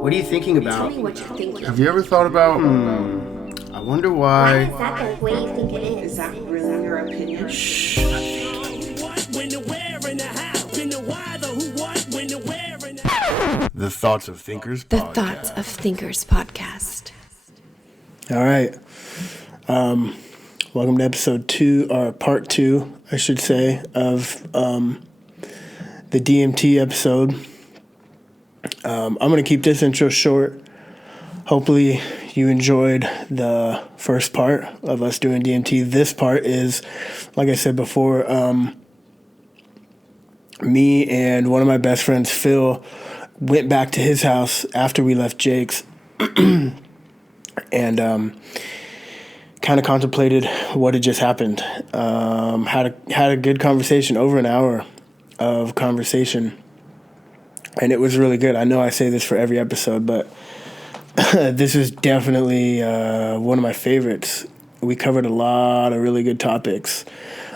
What are you thinking about? Tell me what you're thinking. Have you ever thought about, I wonder Why why. is that the way you think it is? Is that really your opinion? Shh. The Thoughts of Thinkers The podcast. Thoughts of Thinkers podcast. All right. Welcome to episode 2, or part 2, I should say, of the DMT episode. I'm going to keep this intro short. Hopefully you enjoyed the first part of us doing DMT. This part is, like I said before, me and one of my best friends, Phill, went back to his house after we left Jake's and kind of contemplated what had just happened. Had a good conversation, over an hour of conversation, and it was really good. I know I say this for every episode, but this is definitely one of my favorites. We covered a lot of really good topics.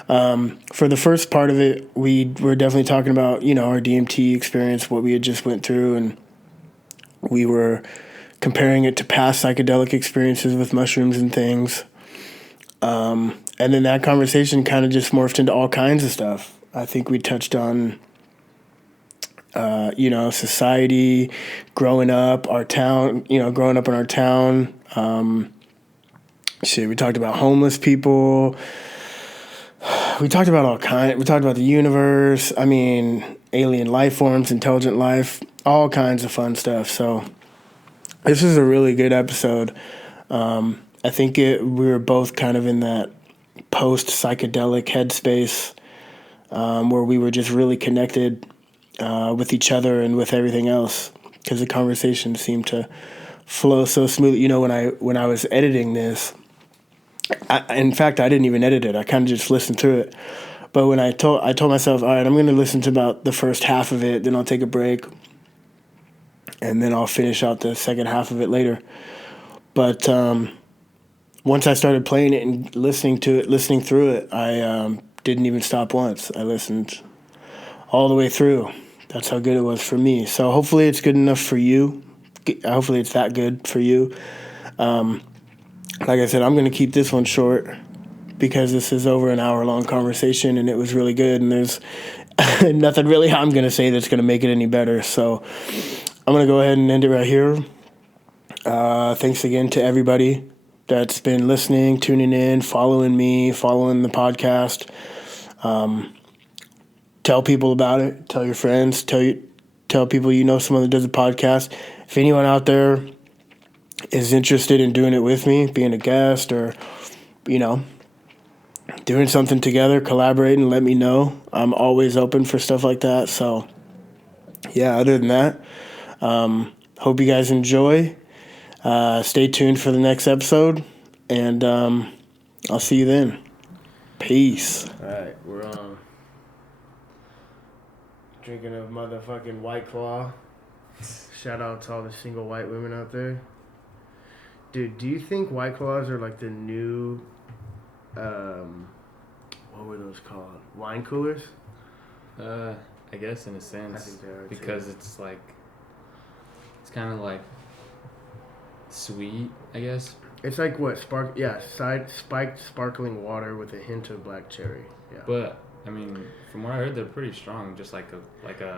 For the first part of it, we were definitely talking about, our DMT experience, what we had just went through, and we were comparing it to past psychedelic experiences with mushrooms and things. And then that conversation kind of just morphed into all kinds of stuff. I think we touched on, society, growing up, our town, growing up in our town. We talked about homeless people. We talked about all kinds. We talked about the universe. Alien life forms, intelligent life, all kinds of fun stuff. So this is a really good episode. I think we were both kind of in that post-psychedelic headspace where we were just really connected with each other and with everything else, because the conversation seemed to flow so smoothly. When I was editing this, in fact, I didn't even edit it. I kind of just listened through it. But when I told myself, all right, I'm going to listen to about the first half of it, then I'll take a break, and then I'll finish out the second half of it later. But once I started playing it and listening through it, I didn't even stop once. I listened all the way through. That's how good it was for me. So hopefully it's good enough for you. Hopefully it's that good for you. Like I said, I'm going to keep this one short because this is over an hour-long conversation, and it was really good, and there's nothing really I'm going to say that's going to make it any better. So I'm going to go ahead and end it right here. Thanks again to everybody that's been listening, tuning in, following me, following the podcast. Tell people about it. Tell your friends. Tell people someone that does a podcast. If anyone out there is interested in doing it with me, being a guest or, doing something together, collaborating, let me know. I'm always open for stuff like that. So, yeah, other than that, hope you guys enjoy. Stay tuned for the next episode, and I'll see you then. Peace. All right, we're drinking a motherfucking White Claw. Shout out to all the single white women out there. Dude, do you think White Claws are like the new, what were those called? Wine coolers? I guess in a sense. I think they are, because too. it's kind of like sweet, I guess. It's like what? Spiked sparkling water with a hint of black cherry. Yeah. But from what I heard, they're pretty strong. Just like a.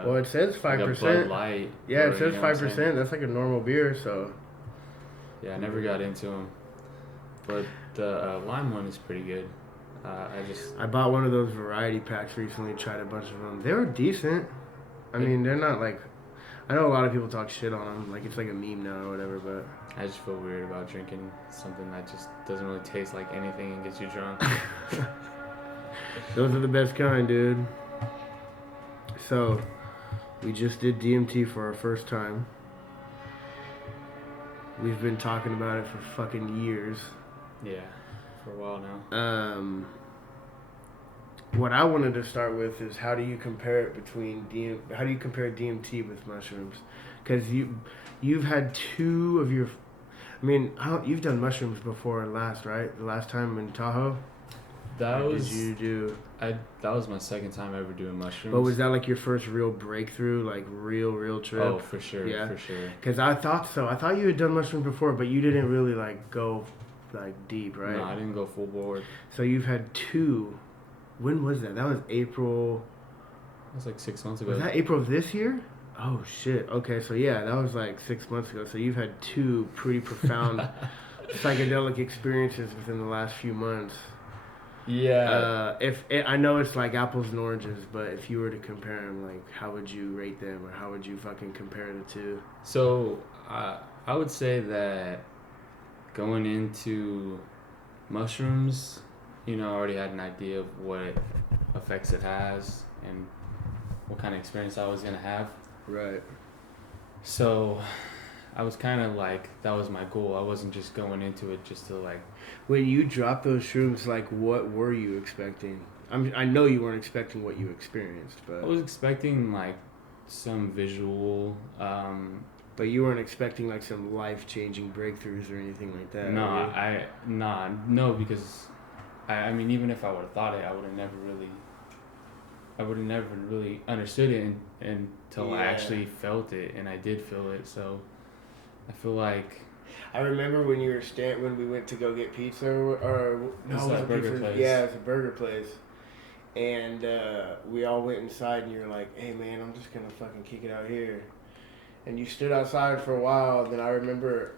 Well, it says 5%. Like a Bud Light. Yeah, it says 5%. That's like a normal beer, so. Yeah, I never got into them, but the lime one is pretty good. I bought one of those variety packs recently. Tried a bunch of them. They were decent. They're not like. I know a lot of people talk shit on them, like it's like a meme now or whatever. But I just feel weird about drinking something that just doesn't really taste like anything and gets you drunk. Those are the best kind, dude. So, we just did DMT for our first time. We've been talking about it for fucking years. Yeah, for a while now. What I wanted to start with is how do you compare DMT with mushrooms? Because you've had two of your, you've done mushrooms before last, right? The last time in Tahoe. That Or was Did you do? that was my second time ever doing mushrooms. But was that like your first real breakthrough, like real trip? Oh, for sure, Yeah. for sure. Because I thought so. I thought you had done mushrooms before, but you didn't really like go like deep, right? No, I didn't go full board. So you've had two. When was that? That was April. That was like 6 months ago. Was that April of this year? Oh shit. Okay, so yeah, that was like 6 months ago. So you've had two pretty profound psychedelic experiences within the last few months. Yeah. If I know it's like apples and oranges, but if you were to compare them, like how would you rate them, or how would you fucking compare the two? So I would say that going into mushrooms, I already had an idea of what effects it has and what kind of experience I was gonna have. Right. So I was kind of like, that was my goal. I wasn't just going into it just to like. When you dropped those shrooms, like what were you expecting? I know you weren't expecting what you experienced, but I was expecting like some visual. But you weren't expecting like some life-changing breakthroughs or anything like that. No, because I mean, even if I would have thought it, I would have never really understood it until I actually felt it, and I did feel it. So I feel like I remember when you were when we went to go get pizza, or no, It's it was that a burger pizza. place. Yeah, it was a burger place, and we all went inside, and you were like, "Hey, man, I'm just gonna fucking kick it out here," and you stood outside for a while. Then I remember,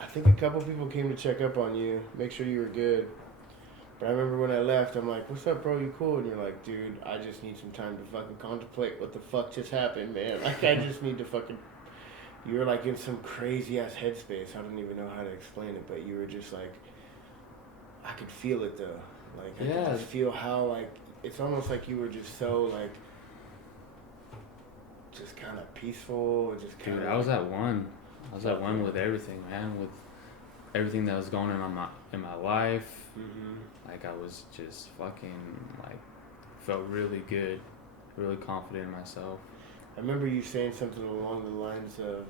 I think a couple people came to check up on you, make sure you were good. But I remember when I left, I'm like, "What's up, bro? You cool?" And you're like, "Dude, I just need some time to fucking contemplate what the fuck just happened, man. Like, I just need to fucking." You were like in some crazy ass headspace. I don't even know how to explain it, but you were just like, I could feel it though. Like, I could just feel how, like, it's almost like you were just so, like, just kind of peaceful, just kind of. Dude, I was at one. I was at one with everything, man. With everything that was going on in my life. Mm-hmm. Like, I was just fucking, like, felt really good, really confident in myself. I remember you saying something along the lines of,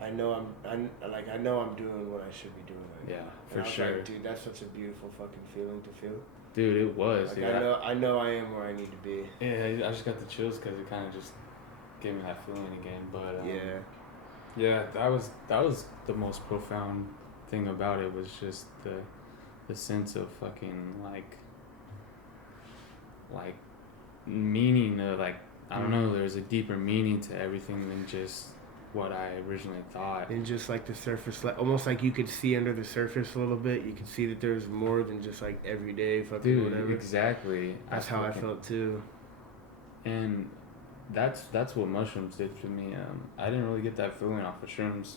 I know I'm doing what I should be doing right now. Yeah, And for I was sure. like, dude, that's such a beautiful fucking feeling to feel. Dude, it was. Like, Dude, I know I am where I need to be. Yeah, I just got the chills because it kind of just gave me that feeling again. But yeah, that was the most profound thing about it, was just the sense of fucking like meaning, like, I don't know, there's a deeper meaning to everything than just what I originally thought. And just like the surface, like almost like you could see under the surface a little bit. You could see that there's more than just like everyday fucking Dude, whatever. exactly. That's how I felt too. And that's what mushrooms did for me. I didn't really get that feeling off of shrooms,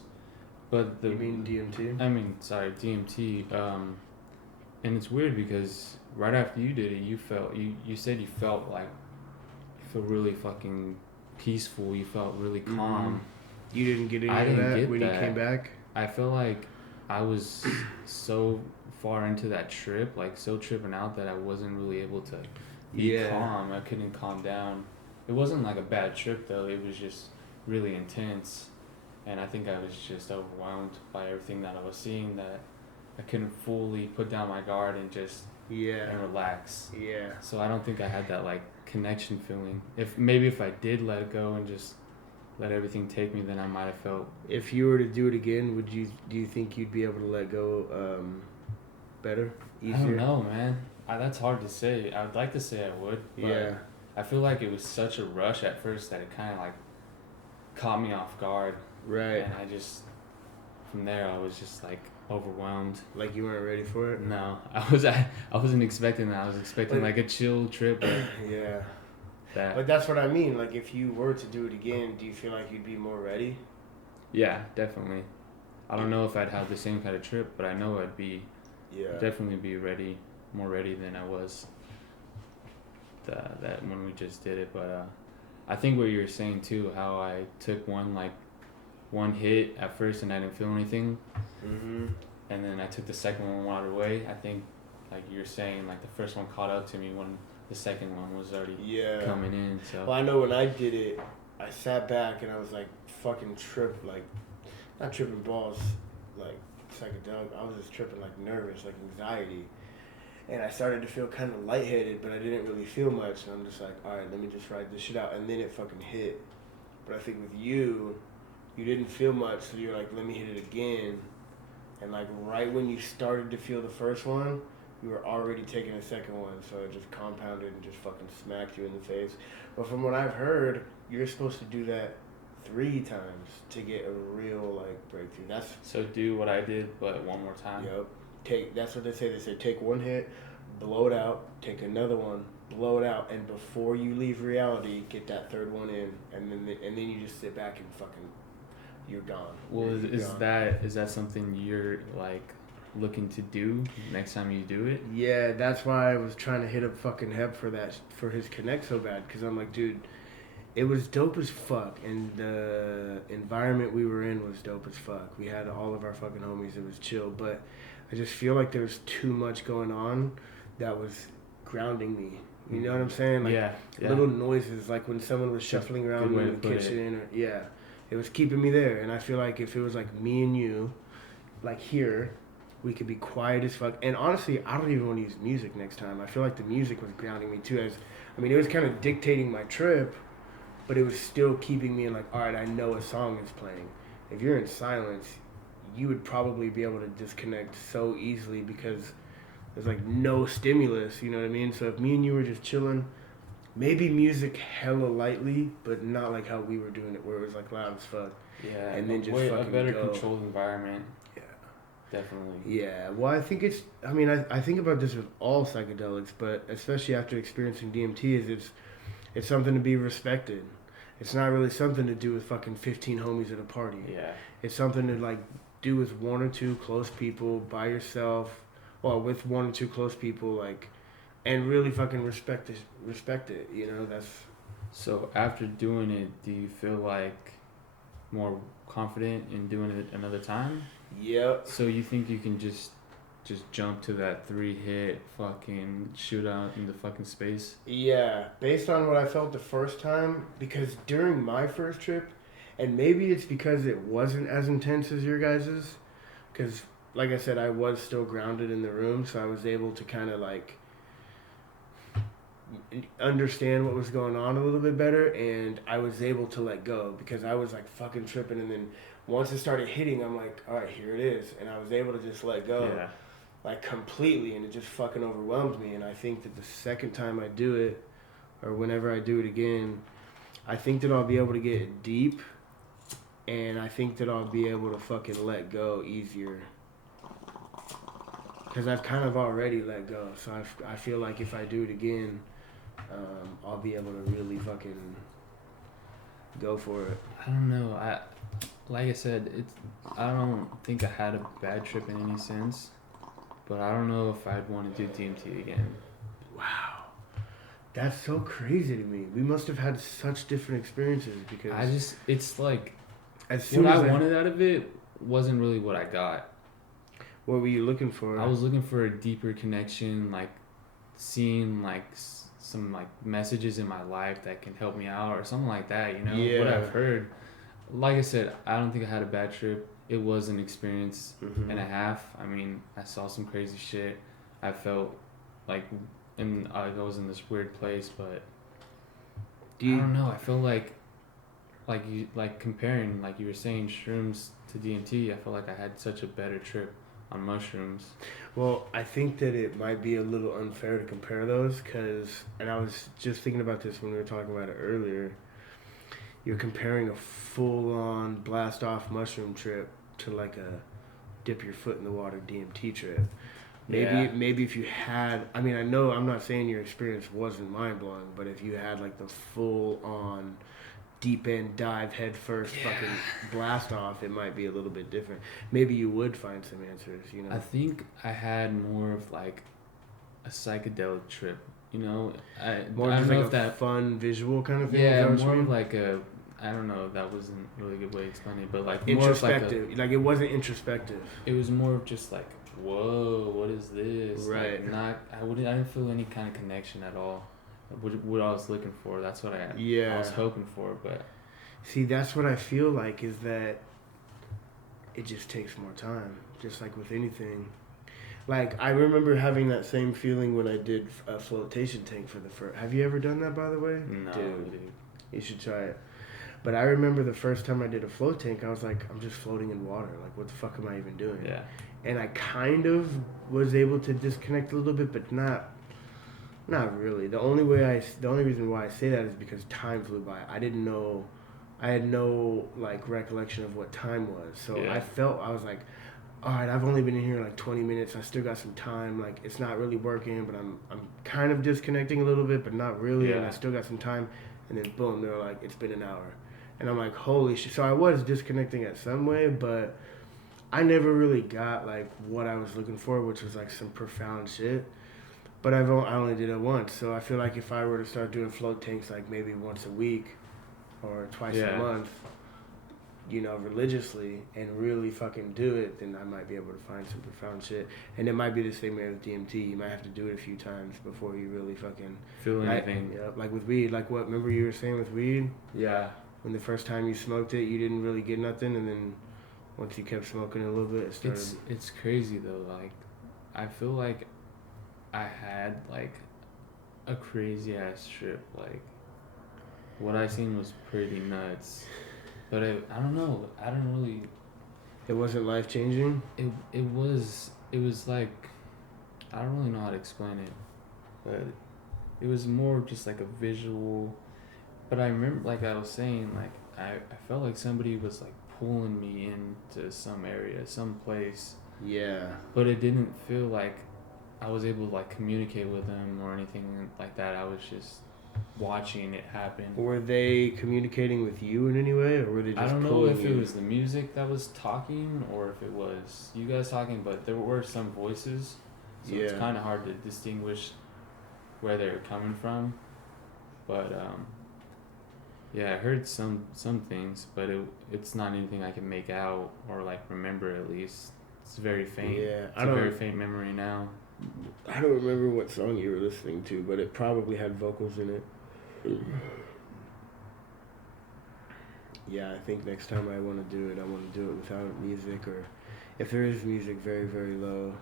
but You mean DMT? DMT. And it's weird because right after you did it, you said you felt like, you feel really fucking peaceful. You felt really calm. You didn't get any I of didn't that get when that. you came back? I feel like I was so far into that trip, like so tripping out, that I wasn't really able to be calm. I couldn't calm down. It wasn't like a bad trip though. It was just really intense, and I think I was just overwhelmed by everything that I was seeing, that I couldn't fully put down my guard and just and relax. Yeah. So I don't think I had that like connection feeling. If I did let it go and just let everything take me, then I might have felt. If you were to do it again, do you think you'd be able to let go better, easier? I don't know, man. That's hard to say. I would like to say I would, but I feel like it was such a rush at first that it kind of like caught me off guard. Right. And I just, from there, I was just like overwhelmed. Like you weren't ready for it? No, I wasn't expecting that. I was expecting like a chill trip. Yeah. That. But that's what I mean. Like, if you were to do it again, do you feel like you'd be more ready? Yeah, definitely. I don't know if I'd have the same kind of trip, but I know I'd be definitely be more ready than I was that when we just did it. But I think what you were saying too, how I took one hit at first and I didn't feel anything, and then I took the second one right away. I think, like you're saying, like the first one caught up to me when the second one was already coming in. So. Well, I know when I did it, I sat back and I was like fucking not tripping balls, like psychedelic. I was just tripping like nervous, like anxiety. And I started to feel kind of lightheaded, but I didn't really feel much. And I'm just like, all right, let me just ride this shit out. And then it fucking hit. But I think with you didn't feel much, so you're like, let me hit it again. And like right when you started to feel the first one, you were already taking a second one, so it just compounded and just fucking smacked you in the face. But from what I've heard, you're supposed to do that 3 times to get a real like breakthrough. That's So do what I did, but one more time. Yep. That's what they say. They say take one hit, blow it out, take another one, blow it out, and before you leave reality, get that third one in, and then you just sit back and fucking, you're gone. Well, You're is gone. that something you're like looking to do next time you do it? Yeah, that's why I was trying to hit up fucking Heb for his connect so bad, because I'm like, dude, it was dope as fuck, and the environment we were in was dope as fuck. We had all of our fucking homies, it was chill, but I just feel like there was too much going on that was grounding me. You know what I'm saying? Like Yeah. little noises, like when someone was shuffling around Good way in to the put kitchen, it was keeping me there. And I feel like if it was like me and you, like here, we could be quiet as fuck. And honestly, I don't even want to use music next time. I feel like the music was grounding me too. It was kind of dictating my trip, but it was still keeping me in like, all right, I know a song is playing. If you're in silence, you would probably be able to disconnect so easily because there's like no stimulus, you know what I mean? So if me and you were just chilling, maybe music hella lightly, but not like how we were doing it, where it was like loud as fuck. Yeah. And then just a fucking better go. controlled environment. Yeah. Definitely. Yeah, well, I think I think about this with all psychedelics, but especially after experiencing DMT, it's something to be respected. It's not really something to do with fucking 15 homies at a party. Yeah. It's something to like do with 1 or 2 close people, by yourself, or with 1 or 2 close people, like, and really fucking respect it, you know, that's... So after doing it, do you feel like more confident in doing it another time? Yep. So you think you can just jump to that 3-hit fucking shootout in the fucking space? Yeah, based on what I felt the first time, because during my first trip, and maybe it's because it wasn't as intense as your guys's, because like I said, I was still grounded in the room, so I was able to kind of like understand what was going on a little bit better, and I was able to let go because I was like fucking tripping, and then once it started hitting, I'm like, all right, here it is, and I was able to just let go. Yeah. Like completely, and it just fucking overwhelmed me. And I think that the second time I do it, or whenever I do it again, I think that I'll be able to get deep, and I think that I'll be able to fucking let go easier. Because I've kind of already let go, so I feel like if I do it again, I'll be able to really fucking go for it. I don't know. Like I said, I don't think I had a bad trip in any sense. But I don't know if I'd want to do DMT again. Wow. That's so crazy to me. We must have had such different experiences because... it's like, as soon what as I wanted out of it wasn't really what I got. What were you looking for? I was looking for a deeper connection, like seeing like some like messages in my life that can help me out or something like that, you know? Yeah. What I've heard. Like I said, I don't think I had a bad trip. It was an experience and a half. I mean, I saw some crazy shit. I felt like I was in this weird place, but I don't know. I feel like comparing, like you were saying, shrooms to DMT. I feel like I had such a better trip on mushrooms. Well, I think that it might be a little unfair to compare those and I was just thinking about this when we were talking about it earlier. You're comparing a full-on blast-off mushroom trip to like a dip your foot in the water DMT trip. Maybe if you had, I mean, I know I'm not saying your experience wasn't mind-blowing, but if you had like the full-on deep-end dive head-first fucking blast-off, it might be a little bit different. Maybe you would find some answers, you know? I think I had more of like a psychedelic trip, you know? I don't know if that fun visual kind of thing? Yeah, more of like a, I don't know, that wasn't really a good way to explain it, but like more of like like it wasn't introspective. It was more of just like, whoa, what is this? Right. Like I didn't feel any kind of connection at all. What I was looking for, that's what I was hoping for, but... See, that's what I feel like, is that it just takes more time, just like with anything. Like, I remember having that same feeling when I did a flotation tank for the first... Have you ever done that, by the way? No, dude. You should try it. But I remember the first time I did a float tank, I was like, I'm just floating in water. Like, what the fuck am I even doing? Yeah. And I kind of was able to disconnect a little bit, but not really. The only reason why I say that is because time flew by. I didn't know... I had no, like, recollection of what time was. So Yeah. I was like... All right, I've only been in here like 20 minutes. I still got some time. Like, it's not really working, but I'm kind of disconnecting a little bit, but not really. Yeah. And I still got some time. And then boom, they're like, it's been an hour. And I'm like, holy shit. So I was disconnecting at some way, but I never really got like what I was looking for, which was like some profound shit. But I only did it once. So I feel like if I were to start doing float tanks like maybe once a week or twice a month, you know, religiously and really fucking do it, then I might be able to find some profound shit. And it might be the same way with DMT. You might have to do it a few times before you really fucking feel anything. Yeah, like with weed. Like what? Remember you were saying with weed? Yeah. When the first time you smoked it, you didn't really get nothing, and then once you kept smoking it a little bit, it started. It's crazy though. Like, I feel like I had like a crazy ass trip. Like, what I seen was pretty nuts. But I don't know. I don't really. It wasn't life changing. It was like, I don't really know how to explain it, but it was more just like a visual. But I remember, like I was saying, like I felt like somebody was like pulling me into some area, some place. Yeah. But it didn't feel like I was able to like communicate with them or anything like that. I was just watching it happen. Were they communicating with you in any way, or were they just I don't know pulling if you? it was the music that was talking or if it was you guys talking, but there were some voices, so it's kind of hard to distinguish where they're coming from. But yeah, I heard some things, but it's not anything I can make out or like remember. At least it's very faint. Yeah, it's a very faint memory now. I don't remember what song you were listening to, but it probably had vocals in it. Yeah, I think next time I want to do it, I want to do it without music, or if there is music, very, very low.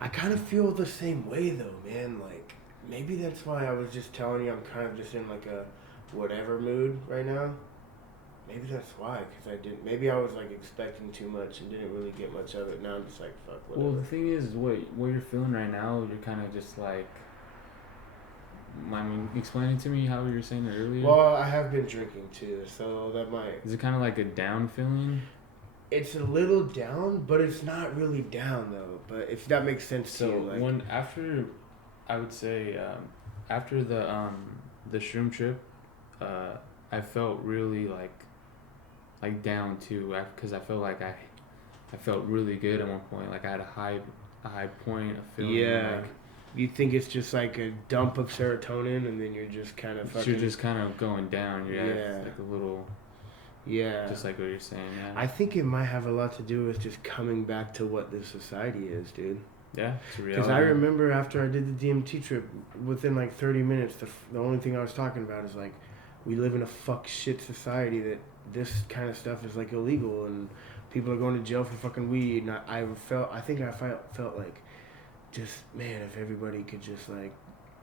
I kind of feel the same way though, man. Like, maybe that's why I was just telling you I'm kind of just in like a whatever mood right now. Maybe that's why, because maybe I was like expecting too much and didn't really get much of it. Now I'm just like, fuck, whatever. Well, the thing is, what you're feeling right now, you're kind of just like, I mean, explaining to me how you were saying it earlier. Well, I have been drinking too, so that might... Is it kind of like a down feeling? It's a little down, but it's not really down though. But if that makes sense to you, like... after, I would say, after the shroom trip, I felt really like down too, because I felt like I felt really good at one point. Like I had a high point of feeling. Yeah. Like, you think it's just like a dump of serotonin, and then you're just kind of fucking... You're just kind of going down. You're like a little... Yeah. Just like what you're saying, yeah. I think it might have a lot to do with just coming back to what this society is, dude. Yeah, it's a reality. Because I remember after I did the DMT trip, within like 30 minutes, the only thing I was talking about is like, we live in a fuck shit society that this kind of stuff is like illegal and people are going to jail for fucking weed. And I felt like, just, man, if everybody could just like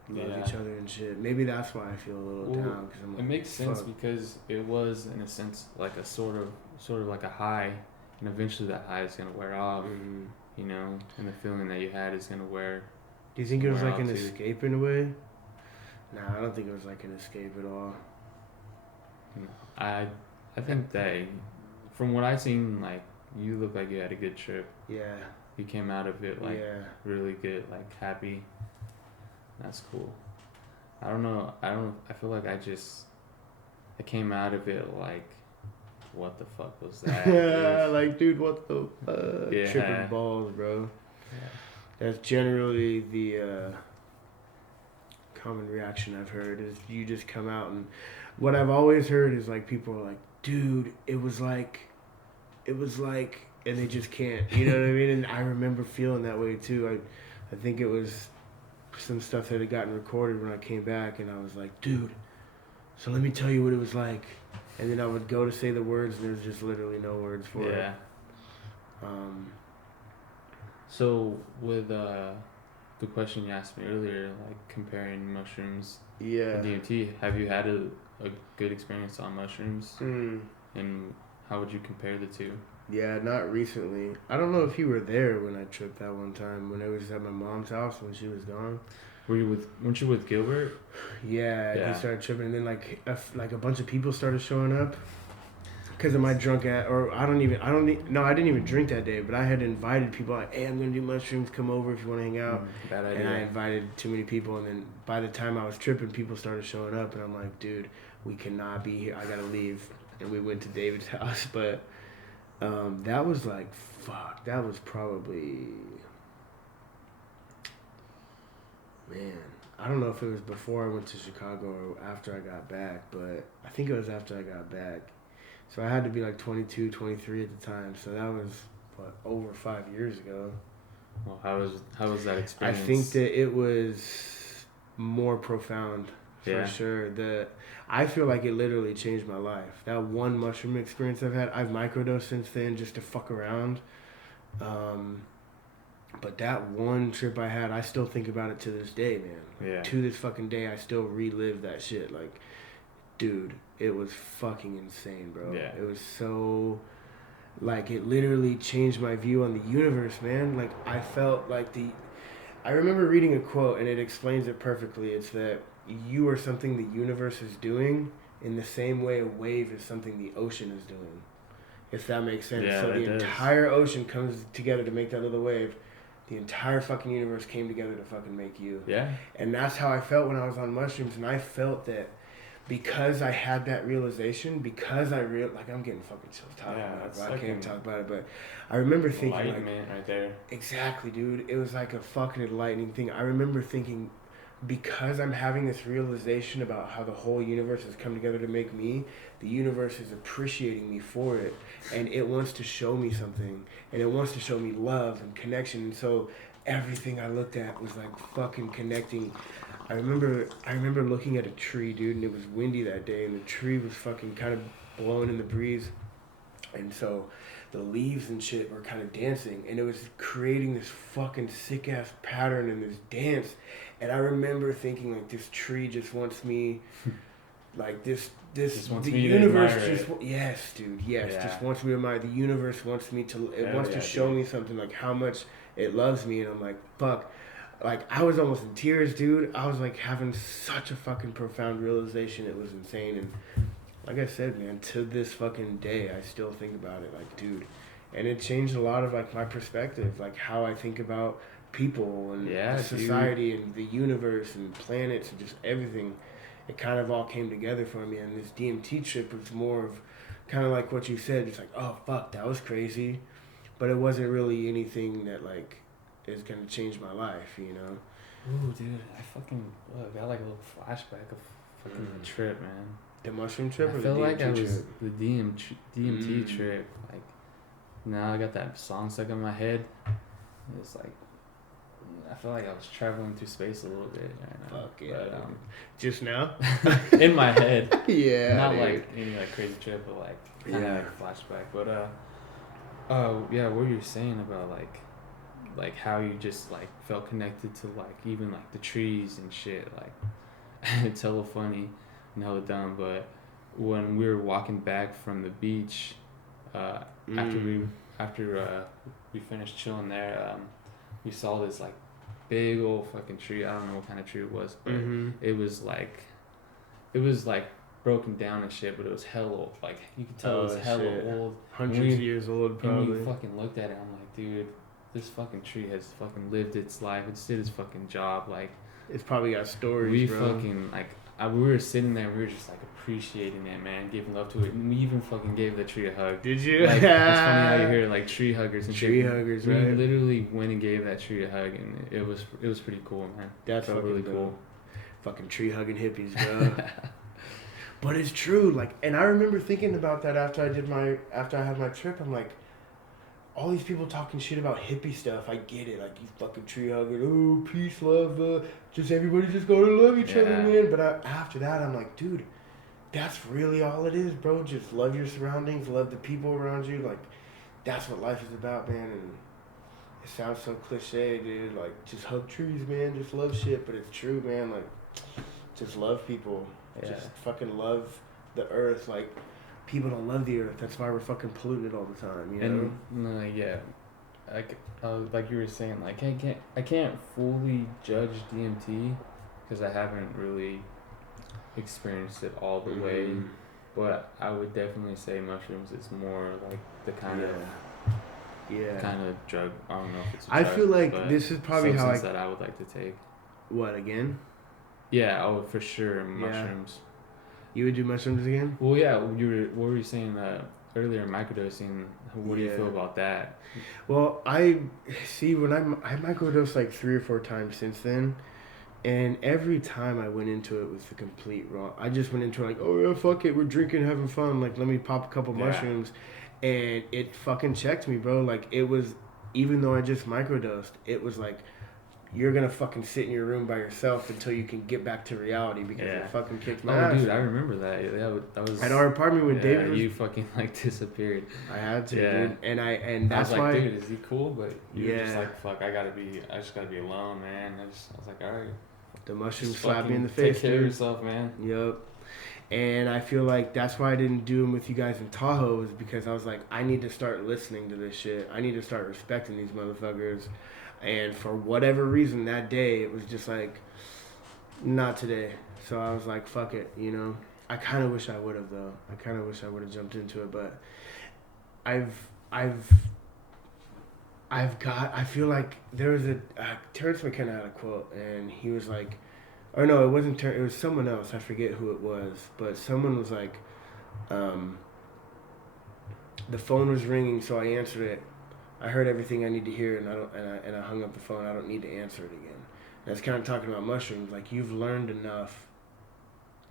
love each other and shit. Maybe that's why I feel a little down. Cause I'm like, it makes sense fuck. because it was, in a sense, like a sort of like a high, and eventually that high is gonna wear off. Mm-hmm. You know, and the feeling that you had is gonna wear. Do you think it was like an escape in a way? Nah, I don't think it was like an escape at all. I think that, from what I've seen, like, you look like you had a good trip. Yeah. You came out of it like really good, like happy. That's cool. I don't know. I feel like I came out of it like, what the fuck was that? Yeah, like, dude, what the fuck? Yeah. Tripping balls, bro. Yeah. That's generally the common reaction I've heard is you just come out, and what I've always heard is like people are like, dude, it was like, and they just can't, you know what I mean? And I remember feeling that way too. I think it was some stuff that had gotten recorded when I came back, and I was like, dude, so let me tell you what it was like. And then I would go to say the words, and there's just literally no words for it. So with the question you asked me earlier, like comparing mushrooms Yeah. and DMT, have you had a good experience on mushrooms? Mm. And how would you compare the two? Yeah, not recently. I don't know if you were there when I tripped that one time when I was at my mom's house when she was gone. Weren't you with Gilbert? Yeah. He started tripping, and then like a bunch of people started showing up because of my drunk I didn't even drink that day, but I had invited people like, hey, I'm gonna do mushrooms, come over if you want to hang out. Bad idea. And I invited too many people, and then by the time I was tripping, people started showing up, and I'm like, dude, we cannot be here. I gotta leave. And we went to David's house, but that was like, fuck. That was probably, man. I don't know if it was before I went to Chicago or after I got back, but I think it was after I got back. So I had to be like 22, 23 at the time. So that was, over 5 years ago. Well, how was that experience? I think that it was more profound, for sure. I feel like it literally changed my life. That one mushroom experience I've had, I've microdosed since then just to fuck around. But that one trip I had, I still think about it to this day, man. Yeah. To this fucking day, I still relive that shit. Like, dude, it was fucking insane, bro. Yeah. It was so, like, it literally changed my view on the universe, man. Like, I felt like I remember reading a quote, and it explains it perfectly. It's that you are something the universe is doing in the same way a wave is something the ocean is doing. If that makes sense. Yeah, so it the does. entire ocean comes together to make that little wave. The entire fucking universe came together to fucking make you. Yeah. And that's how I felt when I was on mushrooms. And I felt that because I had that realization, because like, I'm getting fucking chills talking about it, bro. I can't even talk about it, but I remember thinking, like, enlightenment right there. exactly, dude. It was like a fucking enlightening thing. I remember thinking, because I'm having this realization about how the whole universe has come together to make me, the universe is appreciating me for it, and it wants to show me something, and it wants to show me love and connection. And so everything I looked at was like fucking connecting. I remember looking at a tree, dude, and it was windy that day, and the tree was fucking kind of blowing in the breeze, and so the leaves and shit were kind of dancing, and it was creating this fucking sick ass pattern and this dance. And I remember thinking, like, this tree just wants me, like, the universe just, yes, dude, yes, just wants me to admire. The universe wants me to, wants to show me something, like, how much it loves me. And I'm like, fuck. Like, I was almost in tears, dude. I was, like, having such a fucking profound realization. It was insane. And like I said, man, to this fucking day, I still think about it, like, dude. And it changed a lot of, like, my perspective, like, how I think about people and society and the universe and planets and just everything. It kind of all came together for me. And this DMT trip was more of kind of like what you said. It's like, oh, fuck, that was crazy. But it wasn't really anything that, like, is going to change my life, you know? Ooh, dude, I fucking got like a little flashback of fucking the trip, man. The mushroom trip or I feel the like DMT I was trip? the DMT trip. Like, now I got that song stuck in my head. It's like, I feel like I was traveling through space a little bit right now. Fuck yeah. But, just now? in my head. Yeah. Not dude. like any like crazy trip, but like kind of like flashback. But yeah, what you were saying about like how you just like felt connected to like even like the trees and shit. Like it's hella funny and hella dumb, but when we were walking back from the beach, after we finished chilling there, we saw this like big old fucking tree. I don't know what kind of tree it was, but it was like broken down and shit, but it was hella old. Like you could tell it was hella old. Hundreds of years old, probably. And we fucking looked at it. I'm like, dude, this fucking tree has fucking lived its life. It's did its fucking job. Like it's probably got stories. We bro. fucking like we were sitting there. We were just like appreciating it, man, giving love to it, and we even fucking gave the tree a hug. Did you? Like, it's funny how you hear like tree huggers and tree shit. huggers, we right? literally went and gave that tree a hug, and it was pretty cool, man. That's felt really cool. Fucking tree hugging hippies, bro. But it's true, like, and I remember thinking about that after I had my trip. I'm like, all these people talking shit about hippie stuff. I get it, like you fucking tree huggers, oh peace, love, just everybody just gotta love each other, man. But after that, I'm like, dude, that's really all it is, bro. Just love your surroundings, love the people around you. Like, that's what life is about, man. And it sounds so cliche, dude. Like, just hug trees, man. Just love shit. But it's true, man. Like, just love people. Yeah. Just fucking love the earth. Like, people don't love the earth. That's why we're fucking polluted all the time, you know? And yeah, like you were saying, like I can't fully judge DMT because I haven't really experienced it all the way. But I would definitely say mushrooms is more like the kind of drug. I don't know if it's a I drug, feel like but this is probably how that I would like to take. What, again? Yeah, for sure, mushrooms. You would do mushrooms again? Well, yeah, what were you saying earlier, microdosing? What do you feel about that? Well, I microdosed like 3 or 4 times since then. And every time I went into it was the complete wrong. I just went into it like, oh yeah, fuck it, we're drinking, having fun. Like, let me pop a couple mushrooms. And it fucking checked me, bro. Like, it was, even though I just microdosed, it was like, you're gonna fucking sit in your room by yourself until you can get back to reality because it fucking kicked my ass. Dude, I remember that. Yeah, that was at our apartment when David was, you fucking like disappeared. I had to, dude. And that's I was why, like, dude, is he cool? But you were just like, fuck, I just gotta be alone, man. I was like, all right. The mushrooms slapped me in the face. Take care of yourself, man. Yep. And I feel like that's why I didn't do them with you guys in Tahoe, is because I was like, I need to start listening to this shit. I need to start respecting these motherfuckers. And for whatever reason that day, it was just like, not today. So I was like, fuck it, you know. I kind of wish I would have, though. I kind of wish I would have jumped into it, but I feel like there was Terrence McKenna had a quote, and he was like, or no, it wasn't Terrence, it was someone else, I forget who it was, but someone was like, the phone was ringing, so I answered it. I heard everything I need to hear, and I hung up the phone. I don't need to answer it again. And that's kind of talking about mushrooms. Like, you've learned enough.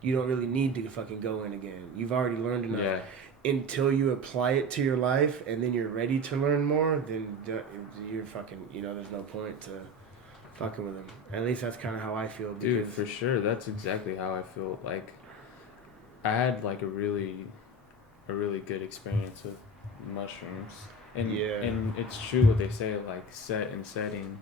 You don't really need to fucking go in again. You've already learned enough. Yeah. Until you apply it to your life, and then you're ready to learn more, then you're fucking, you know, there's no point to fucking with them. At least that's kind of how I feel. Dude, for sure. That's exactly how I feel. Like, I had, like, a really good experience with mushrooms. And it's true what they say, like, set and setting.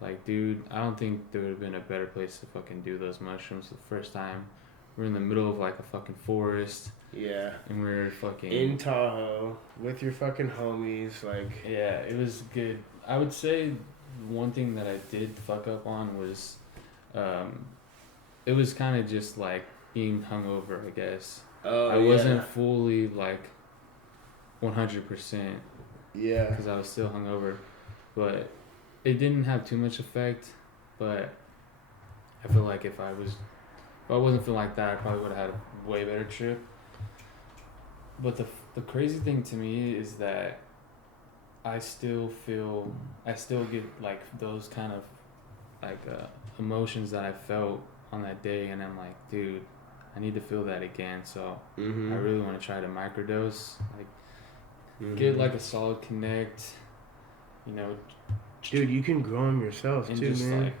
Like, dude, I don't think there would have been a better place to fucking do those mushrooms the first time. We're in the middle of, like, a fucking forest. Yeah. And we're fucking... in Tahoe, with your fucking homies, like... Yeah, it was good. I would say one thing that I did fuck up on was... it was kind of just, like, being hungover, I guess. Oh, I wasn't fully, like, 100%. Yeah. Because I was still hungover. But it didn't have too much effect. But I feel like if I wasn't feeling like that, I probably would have had a way better trip. But the crazy thing to me is that I still get like those kind of like emotions that I felt on that day, and I'm like, dude, I need to feel that again. So I really want to try to microdose, like get like a solid connect, you know. Dude, you can grow them yourself and too, just man. like,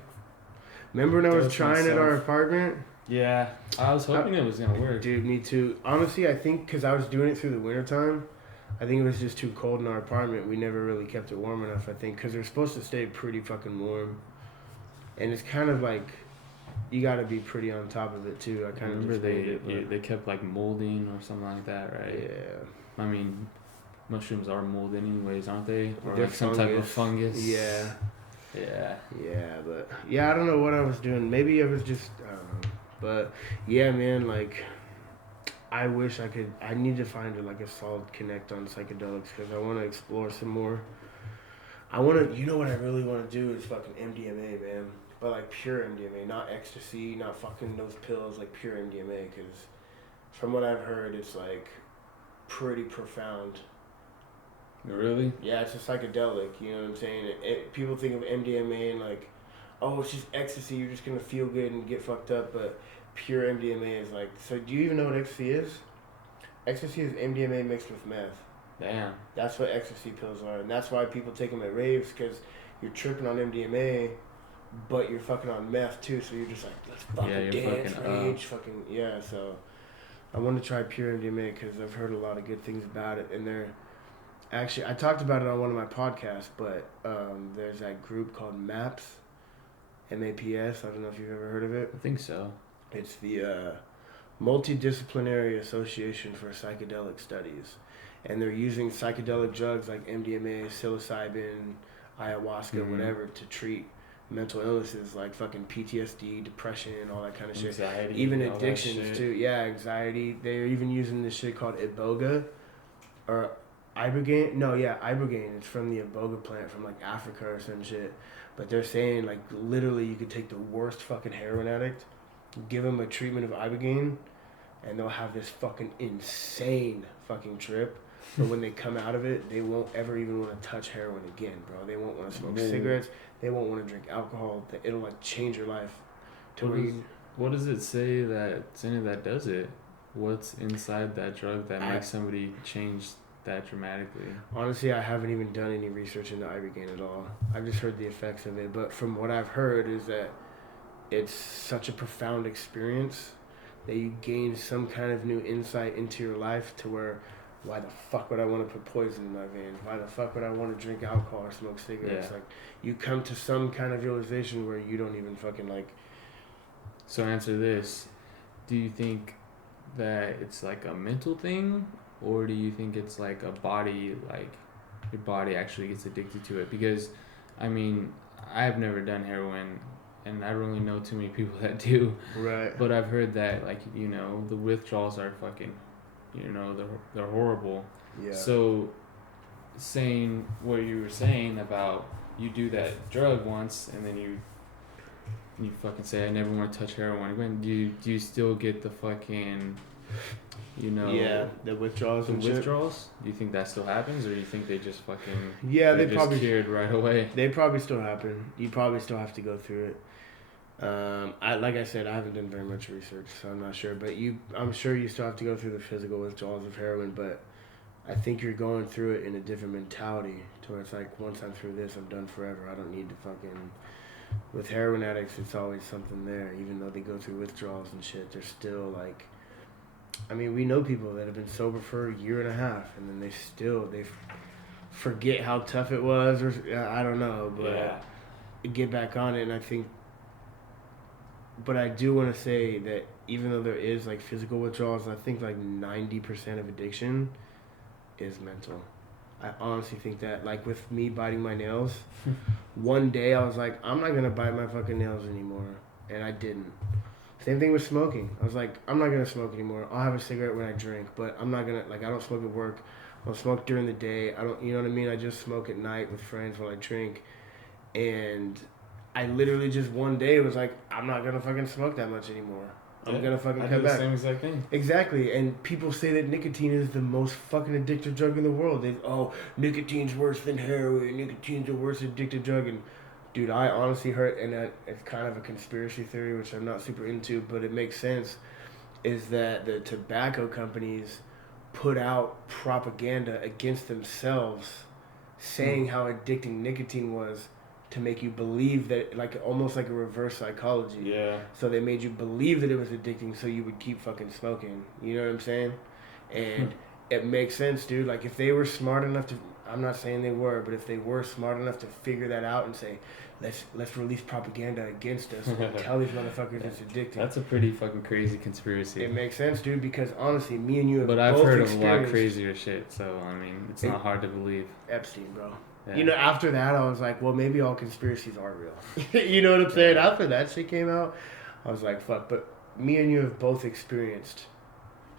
remember when I was dose trying at our myself. apartment? Yeah, I was hoping it was gonna work. Dude, me too. Honestly, I think because I was doing it through the wintertime, I think it was just too cold in our apartment. We never really kept it warm enough, I think, because they're supposed to stay pretty fucking warm. And it's kind of like, you got to be pretty on top of it too. I kind of remember they kept like molding or something like that, right? Yeah. I mean, mushrooms are mold anyways, aren't they? Or They're like some type of fungus. Yeah. Yeah. Yeah, but yeah, I don't know what I was doing. Maybe I was just, I don't know. But yeah, man, like, I wish I need to find like a solid connect on psychedelics because I want to explore some more. You know what I really want to do is fucking MDMA, man. But like pure MDMA, not ecstasy, not fucking those pills, like pure MDMA, because from what I've heard, it's like pretty profound. Really? Yeah, it's a psychedelic, you know what I'm saying? People think of MDMA and like, oh, it's just ecstasy, you're just going to feel good and get fucked up, but pure MDMA is like, so do you even know what ecstasy is? Ecstasy is MDMA mixed with meth. Damn. That's what ecstasy pills are, and that's why people take them at raves, because you're tripping on MDMA, but you're fucking on meth too, so you're just like, let's fucking dance, rage, fucking, yeah, so I want to try pure MDMA, because I've heard a lot of good things about it, and Actually, I talked about it on one of my podcasts, but there's that group called MAPS, MAPS. I don't know if you've ever heard of it. I think so. It's the Multidisciplinary Association for Psychedelic Studies. And they're using psychedelic drugs like MDMA, psilocybin, ayahuasca, whatever, to treat mental illnesses like fucking PTSD, depression, all that kind of shit. Anxiety, Even all that addictions shit. too. Yeah, anxiety. They're even using this shit called iboga or ibogaine. No, yeah, ibogaine. It's from the iboga plant from like Africa or some shit. But they're saying like literally you could take the worst fucking heroin addict, give them a treatment of ibogaine, and they'll have this fucking insane fucking trip. But when they come out of it, they won't ever even want to touch heroin again, bro. They won't want to smoke cigarettes. They won't want to drink alcohol. It'll like change your life. What does it say that's in it that does it? What's inside that drug that makes somebody change that dramatically? Honestly, I haven't even done any research into ibogaine at all. I've just heard the effects of it. But from what I've heard is that it's such a profound experience that you gain some kind of new insight into your life to where, why the fuck would I want to put poison in my veins? Why the fuck would I want to drink alcohol or smoke cigarettes? Yeah. Like, you come to some kind of realization where you don't even fucking like... So answer this. Do you think that it's like a mental thing? Or do you think it's like a body, like your body actually gets addicted to it? Because, I mean, I've never done heroin, and I don't really know too many people that do. Right. But I've heard that, like, you know, the withdrawals are fucking, you know, they're horrible. Yeah. So, saying what you were saying about you do that drug once, and then you fucking say, I never want to touch heroin again. Do you still get the fucking... You know, yeah, the withdrawals. Do you think that still happens, or do you think they just fucking they just probably cured right away? They probably still happen. You probably still have to go through it. Like I said, I haven't done very much research, so I'm not sure. But I'm sure you still have to go through the physical withdrawals of heroin. But I think you're going through it in a different mentality, to where it's like, once I'm through this, I'm done forever. I don't need to fucking. With heroin addicts, it's always something there. Even though they go through withdrawals and shit, they're still like. I mean, we know people that have been sober for a year and a half, and then they forget how tough it was, or I don't know, but get back on it. And I think, but I do want to say that even though there is like physical withdrawals, I think like 90% of addiction is mental. I honestly think that, like with me biting my nails, one day I was like, I'm not gonna bite my fucking nails anymore, and I didn't. Same thing with smoking. I was like, I'm not going to smoke anymore. I'll have a cigarette when I drink, but I'm not going to, like, I don't smoke at work. I don't smoke during the day. I don't, you know what I mean? I just smoke at night with friends while I drink. And I literally just one day was like, I'm not going to fucking smoke that much anymore. I'm going to fucking cut back. Same exact thing. Exactly. And people say that nicotine is the most fucking addictive drug in the world. Nicotine's worse than heroin. Nicotine's the worst addictive drug. And dude, I honestly heard, and it's kind of a conspiracy theory, which I'm not super into, but it makes sense, is that the tobacco companies put out propaganda against themselves saying how addicting nicotine was to make you believe that, like almost like a reverse psychology. Yeah. So they made you believe that it was addicting so you would keep fucking smoking. You know what I'm saying? And it makes sense, dude. Like if they were smart enough to... I'm not saying they were, but if they were smart enough to figure that out and say, let's release propaganda against us and tell these motherfuckers it's addictive. That's a pretty fucking crazy conspiracy. It makes sense, dude, because honestly, me and you have But both I've heard of a lot experienced crazier shit, so I mean, it's not hard to believe. Epstein, bro. Yeah. You know, after that, I was like, well, maybe all conspiracies are real. You know what I'm saying? After that shit came out, I was like, fuck. But me and you have both experienced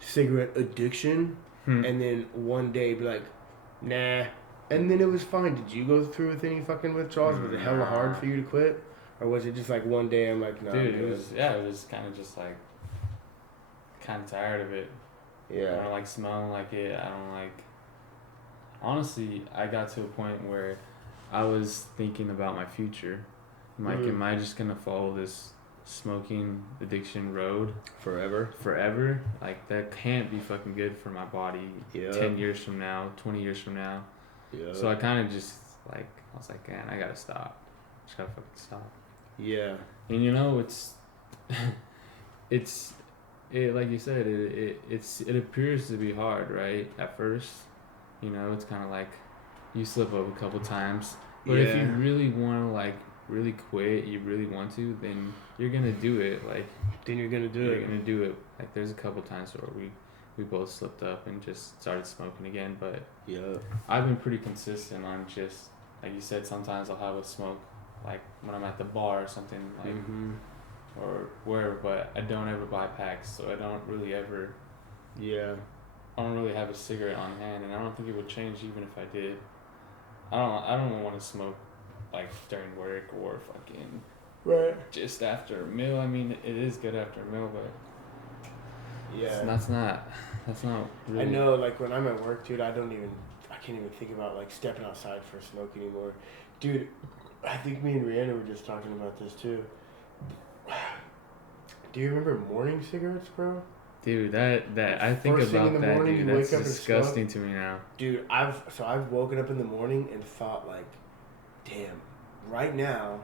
cigarette addiction, and then one day be like, nah. And then it was fine. Did you go through with any fucking withdrawals? Was it hella hard for you to quit? Or was it just like one day I'm like, no. Dude, it was kind of just like, kind of tired of it. Yeah. I don't like smelling like it. I don't like... Honestly, I got to a point where I was thinking about my future. I'm like, am I just going to follow this smoking addiction road forever? Like, that can't be fucking good for my body 10 years from now, 20 years from now. Yeah. So I kind of just, like, I was like, man, I gotta stop. Just gotta fucking stop. Yeah. And you know, like you said, it appears to be hard, right, at first. You know, it's kind of like you slip up a couple times. But if you really want to, like, really quit, you really want to, then you're going to do it. Like, Then you're going to do you're it. going to do it. Like, there's a couple times where we both slipped up and just started smoking again. But I've been pretty consistent on just, like you said, sometimes I'll have a smoke, like, when I'm at the bar or something, like, or wherever, but I don't ever buy packs, so I don't really ever... Yeah. I don't really have a cigarette on hand, and I don't think it would change even if I did. I don't want to smoke like during work or fucking just after a meal. I mean, it is good after a meal, but that's not really. I know, like when I'm at work, dude, I can't even think about like stepping outside for a smoke anymore, dude. I think me and Rihanna were just talking about this too. Do you remember morning cigarettes, bro? Dude, that I think First thing about in the that, morning, dude. you That's wake up and disgusting smoke. to me now. Dude, I've woken up in the morning and thought like, damn, right now,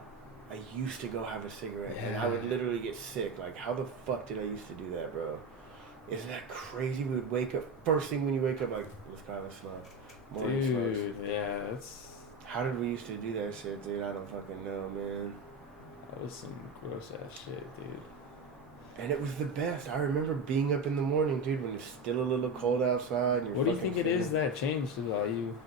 I used to go have a cigarette and I would literally get sick. Like, how the fuck did I used to do that, bro? Isn't that crazy? We would wake up, first thing when you wake up, like, let's go have a smoke. Morning smokes. Dude, yeah, that's... How did we used to do that shit, dude? I don't fucking know, man. That was some gross ass shit, dude. And it was the best. I remember being up in the morning, dude, when it's still a little cold outside. And you're What do you think it is that changed about you?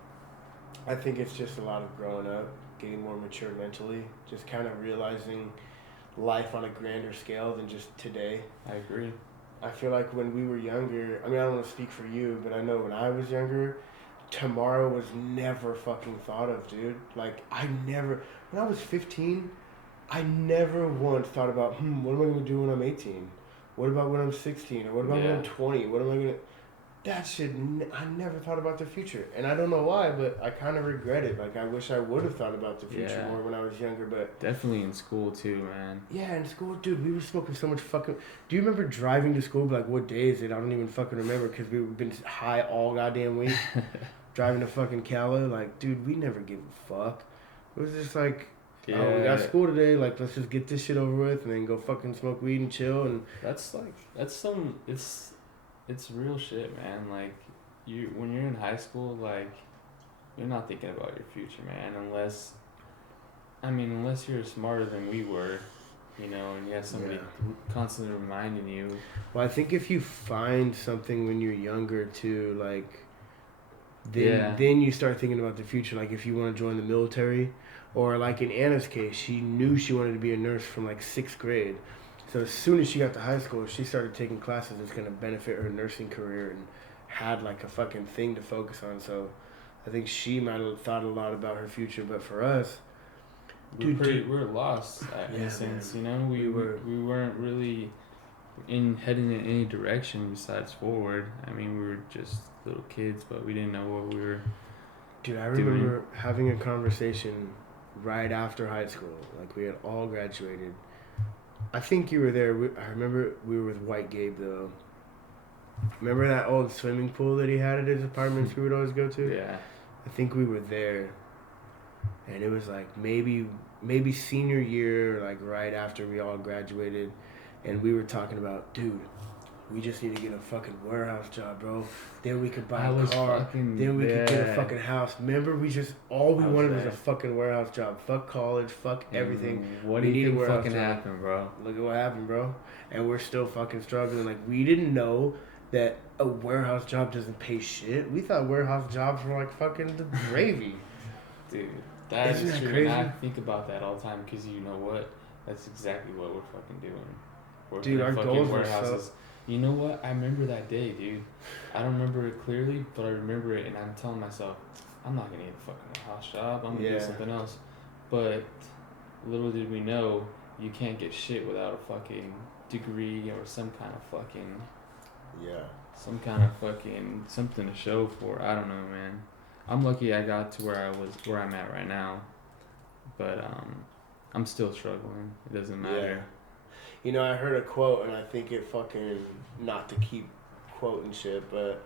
I think it's just a lot of growing up, getting more mature mentally, just kind of realizing life on a grander scale than just today. I agree. I feel like when we were younger, I mean, I don't want to speak for you, but I know when I was younger, tomorrow was never fucking thought of, dude. Like, when I was 15, I never once thought about, what am I going to do when I'm 18? What about when I'm 16? Or what about when I'm 20? What am I going to... That shit, I never thought about the future. And I don't know why, but I kind of regret it. Like, I wish I would have thought about the future more when I was younger, but... Definitely in school, too, man. Yeah, in school, dude, we were smoking so much fucking... Do you remember driving to school? Like, what day is it? I don't even fucking remember because we've been high all goddamn week. Driving to fucking Cala. Like, dude, we never give a fuck. It was just like... Yeah. Oh, we got school today, like, let's just get this shit over with and then go fucking smoke weed and chill. And it's real shit, man. Like, when you're in high school, like, you're not thinking about your future, man, unless you're smarter than we were, you know, and you have somebody constantly reminding you. Well, I think if you find something when you're younger, too, like, then you start thinking about the future, like, if you want to join the military. Or like in Anna's case, she knew she wanted to be a nurse from like 6th grade. So as soon as she got to high school, she started taking classes that's going to benefit her nursing career and had like a fucking thing to focus on. So I think she might have thought a lot about her future. But for us, we're lost in a sense, you know? We weren't really heading in any direction besides forward. I mean, we were just little kids, but we didn't know what we were Dude, I remember having a conversation right after high school. Like, we had all graduated. I think you were there. I remember we were with White Gabe, though. Remember that old swimming pool that he had at his apartments we would always go to? Yeah. I think we were there. And it was like maybe senior year, like right after we all graduated. And we were talking about, dude, we just need to get a fucking warehouse job, bro. Then we could buy a car. Then we could get a fucking house. Remember, all we wanted was a fucking warehouse job. Fuck college. Fuck everything. What do you think fucking happened, bro? Look at what happened, bro. And we're still fucking struggling. Like, we didn't know that a warehouse job doesn't pay shit. We thought warehouse jobs were like fucking the gravy. Dude, that's Isn't that true. crazy? And I think about that all the time because you know what? That's exactly what we're fucking doing. Dude, our goals were warehouses. You know what? I remember that day, dude. I don't remember it clearly, but I remember it, and I'm telling myself, I'm not gonna get a fucking house job. I'm gonna do something else. But little did we know, you can't get shit without a fucking degree or some kind of fucking something to show for. I don't know, man. I'm lucky I got to where I'm at right now, but I'm still struggling. It doesn't matter. Yeah. You know, I heard a quote, and I think it fucking, not to keep quoting shit, but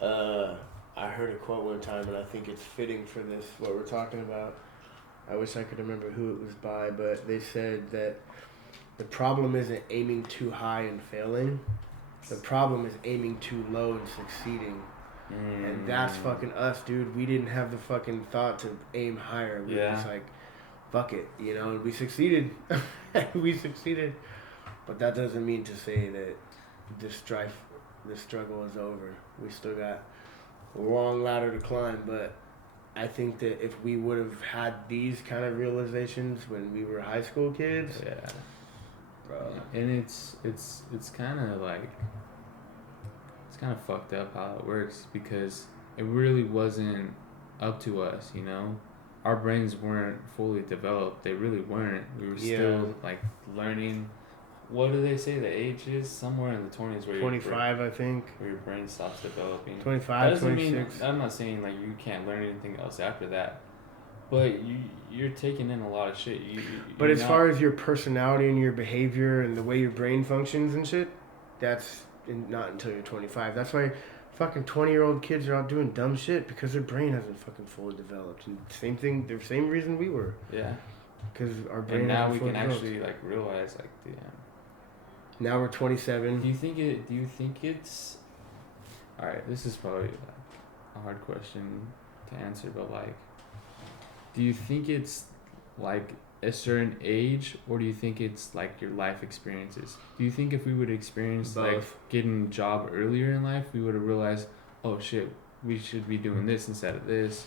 I heard a quote one time, and I think it's fitting for this, what we're talking about. I wish I could remember who it was by, but they said that the problem isn't aiming too high and failing. The problem is aiming too low and succeeding. And that's fucking us, dude. We didn't have the fucking thought to aim higher. We were just like, fuck it, you know, and we succeeded. We succeeded. But that doesn't mean to say that this struggle is over. We still got a long ladder to climb, but I think that if we would have had these kind of realizations when we were high school kids, bro. And it's kind of like, it's kind of fucked up how it works, because it really wasn't up to us, you know? Our brains weren't fully developed. They really weren't. We were still like learning. What do they say the age is? Somewhere in the 20s where 25, I think. Where your brain stops developing. 25, 26. I'm not saying like you can't learn anything else after that. But you're taking in a lot of shit. But as far as your personality and your behavior and the way your brain functions and shit, that's not until you're 25. That's why fucking 20-year-old kids are out doing dumb shit, because their brain hasn't fucking fully developed. And same thing, the same reason we were. Yeah. Because our brain. And now hasn't we fully can developed. actually like realize like, damn. Now we're 27. Do you think it's? All right, this is probably like a hard question to answer, but like, do you think it's like a certain age, or do you think it's like your life experiences? Do you think if we would experience Both. like getting a job earlier in life, we would have realized, oh shit, we should be doing this instead of this.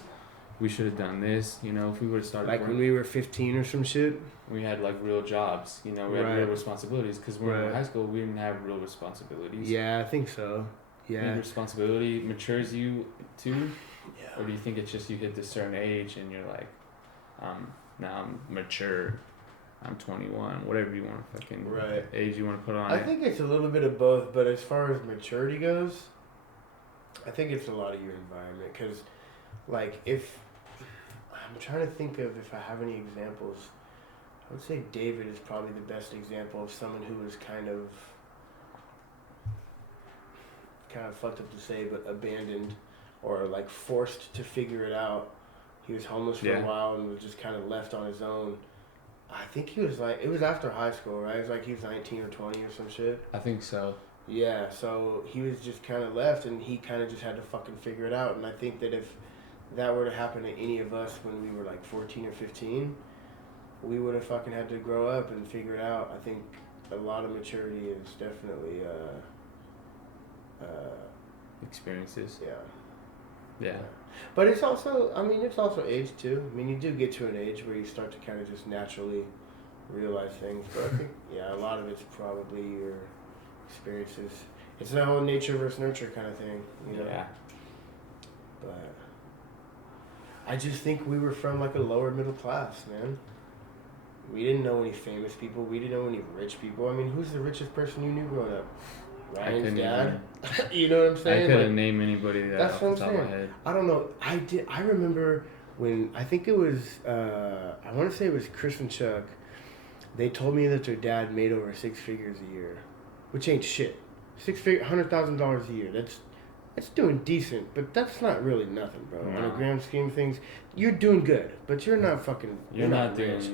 We should have done this, you know, if we would have started like when we were 15 or some shit. We had like real jobs, you know, we had real responsibilities, because when we were in high school, we didn't have real responsibilities. Yeah, I think so. Yeah. Do responsibility matures you too? Yeah. Or do you think it's just you hit this certain age and you're like, now I'm mature, I'm 21, whatever you want to fucking age you want to put on it? I think it's a little bit of both, but as far as maturity goes, I think it's a lot of your environment, because like if I'm trying to think of if I have any examples. I would say David is probably the best example of someone who was kind of fucked up to say, but abandoned or like forced to figure it out. He was homeless for a while and was just kind of left on his own. I think he was like, it was after high school, right? It was like he was 19 or 20 or some shit. I think so. Yeah, so he was just kind of left, and he kind of just had to fucking figure it out. And I think that if that were to happen to any of us when we were like 14 or 15, we would have fucking had to grow up and figure it out. I think a lot of maturity is definitely experiences. Yeah. But it's also, I mean, it's also age too. I mean, you do get to an age where you start to kind of just naturally realize things. But I think, a lot of it's probably your experiences. It's that whole nature versus nurture kind of thing, you know? Yeah. But I just think we were from like a lower middle class, man. We didn't know any famous people. We didn't know any rich people. I mean, who's the richest person you knew growing up? Ryan's dad. You know what I'm saying? I couldn't name anybody that's off what the I'm top saying. of my head. I don't know. I remember when, I think it was, I want to say it was Chris and Chuck. They told me that their dad made over 6 figures a year, which ain't shit. $100,000 a year. That's doing decent, but that's not really nothing, bro. No. On a grand scheme of things, you're doing good, but you're not fucking. You're not rich.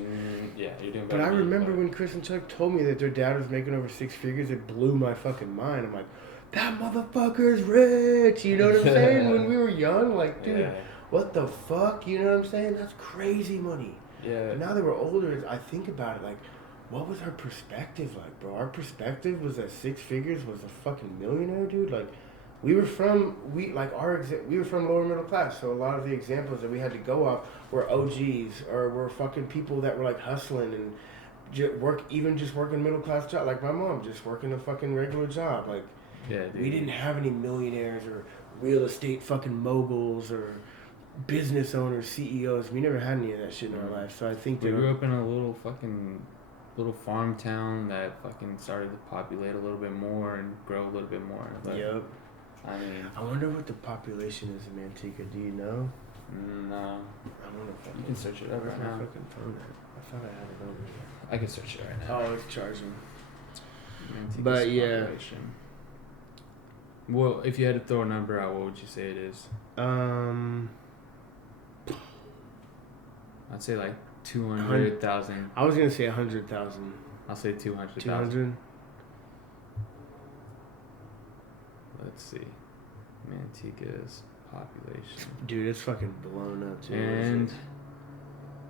You're doing. But I remember when Chris and Chuck told me that their dad was making over 6 figures, it blew my fucking mind. I'm like, that motherfucker's rich. You know what I'm saying? When we were young, like, dude, what the fuck? You know what I'm saying? That's crazy money. Yeah. But now that we're older, I think about it like, what was our perspective like, bro? Our perspective was that 6 figures was a fucking millionaire, dude. Like, we were from lower middle class, so a lot of the examples that we had to go off were OGs or were fucking people that were like hustling and just working middle class job, like my mom, just working a fucking regular job. Like, we didn't have any millionaires or real estate fucking moguls or business owners, CEOs. We never had any of that shit in our life. So I think we grew up in a little farm town that fucking started to populate a little bit more and grow a little bit more. But, yep. I mean, I wonder what the population is in Antigua. Do you know? No. I wonder if You can search it up right now. I thought I had it over here. I can search it right now. Oh, it's charging. Antigua's But yeah. population. Well, if you had to throw a number out, what would you say it is? I'd say like 200,000. I was gonna say 100,000. I'll say 200,000. 200. Let's see. Man, Antigua's population. Dude, it's fucking blown up too. And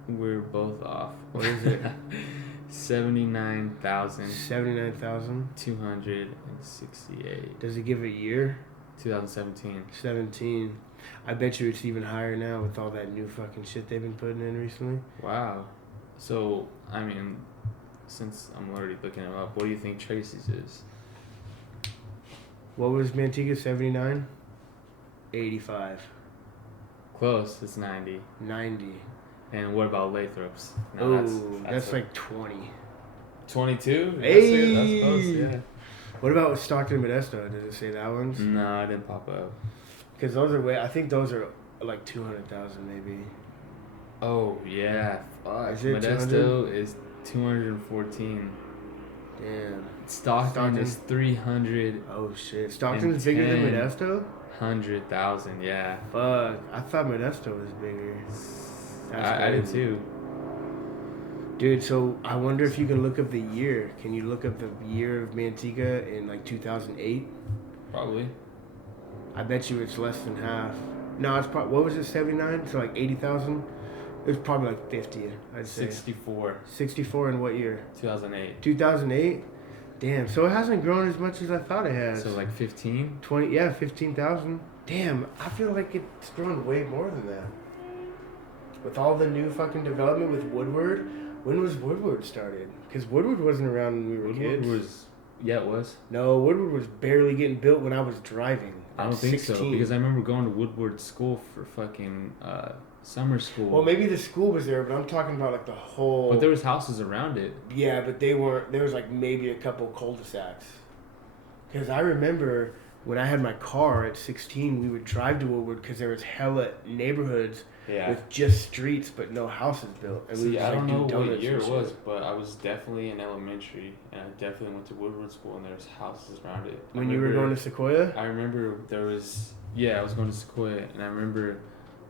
we're both off. What is it? 79,000. 79,000. 268. Does it give a year? 2017. 17. I bet you it's even higher now with all that new fucking shit they've been putting in recently. Wow. So, I mean, since I'm already looking it up, what do you think Tracy's is? What was Manteca? 79? 85. Close. It's 90. 90. And what about Lathrop's? Oh, that's like 20. 22? Hey! That's close, yeah. What about Stockton Modesto? Did it say that one's? No, it didn't pop up. Because those are I think those are like 200,000 maybe. Oh, yeah. Fuck. Is it Modesto is 214. Damn. Stockton is 300. Oh shit. Stockton's bigger than Modesto? 100,000, yeah. Fuck. I thought Modesto was bigger. I did too. Dude, so I wonder if you can look up the year. Can you look up the year of Manteca in like 2008? Probably. I bet you it's less than half. No, it's probably, what was it, 79? So like 80,000? It was probably like 50, I'd say. 64. 64 in what year? 2008. 2008? Damn, so it hasn't grown as much as I thought it has. So like 15? 20, yeah, 15,000. Damn, I feel like it's grown way more than that. With all the new fucking development with Woodward, when was Woodward started? Because Woodward wasn't around when we were kids. It was. No, Woodward was barely getting built when I was driving. I don't think so, because I remember going to Woodward school for fucking summer school. Well, maybe the school was there, but I'm talking about like the whole... But there was houses around it. Yeah, but they weren't... There was like maybe a couple cul-de-sacs. Because I remember when I had my car at 16, we would drive to Woodward because there was hella neighborhoods with just streets but no houses built. And See, I don't know what year it was, but I was definitely in elementary, and I definitely went to Woodward School, and there was houses around it. When you were going to Sequoia? I remember there was... Yeah, I was going to Sequoia, and I remember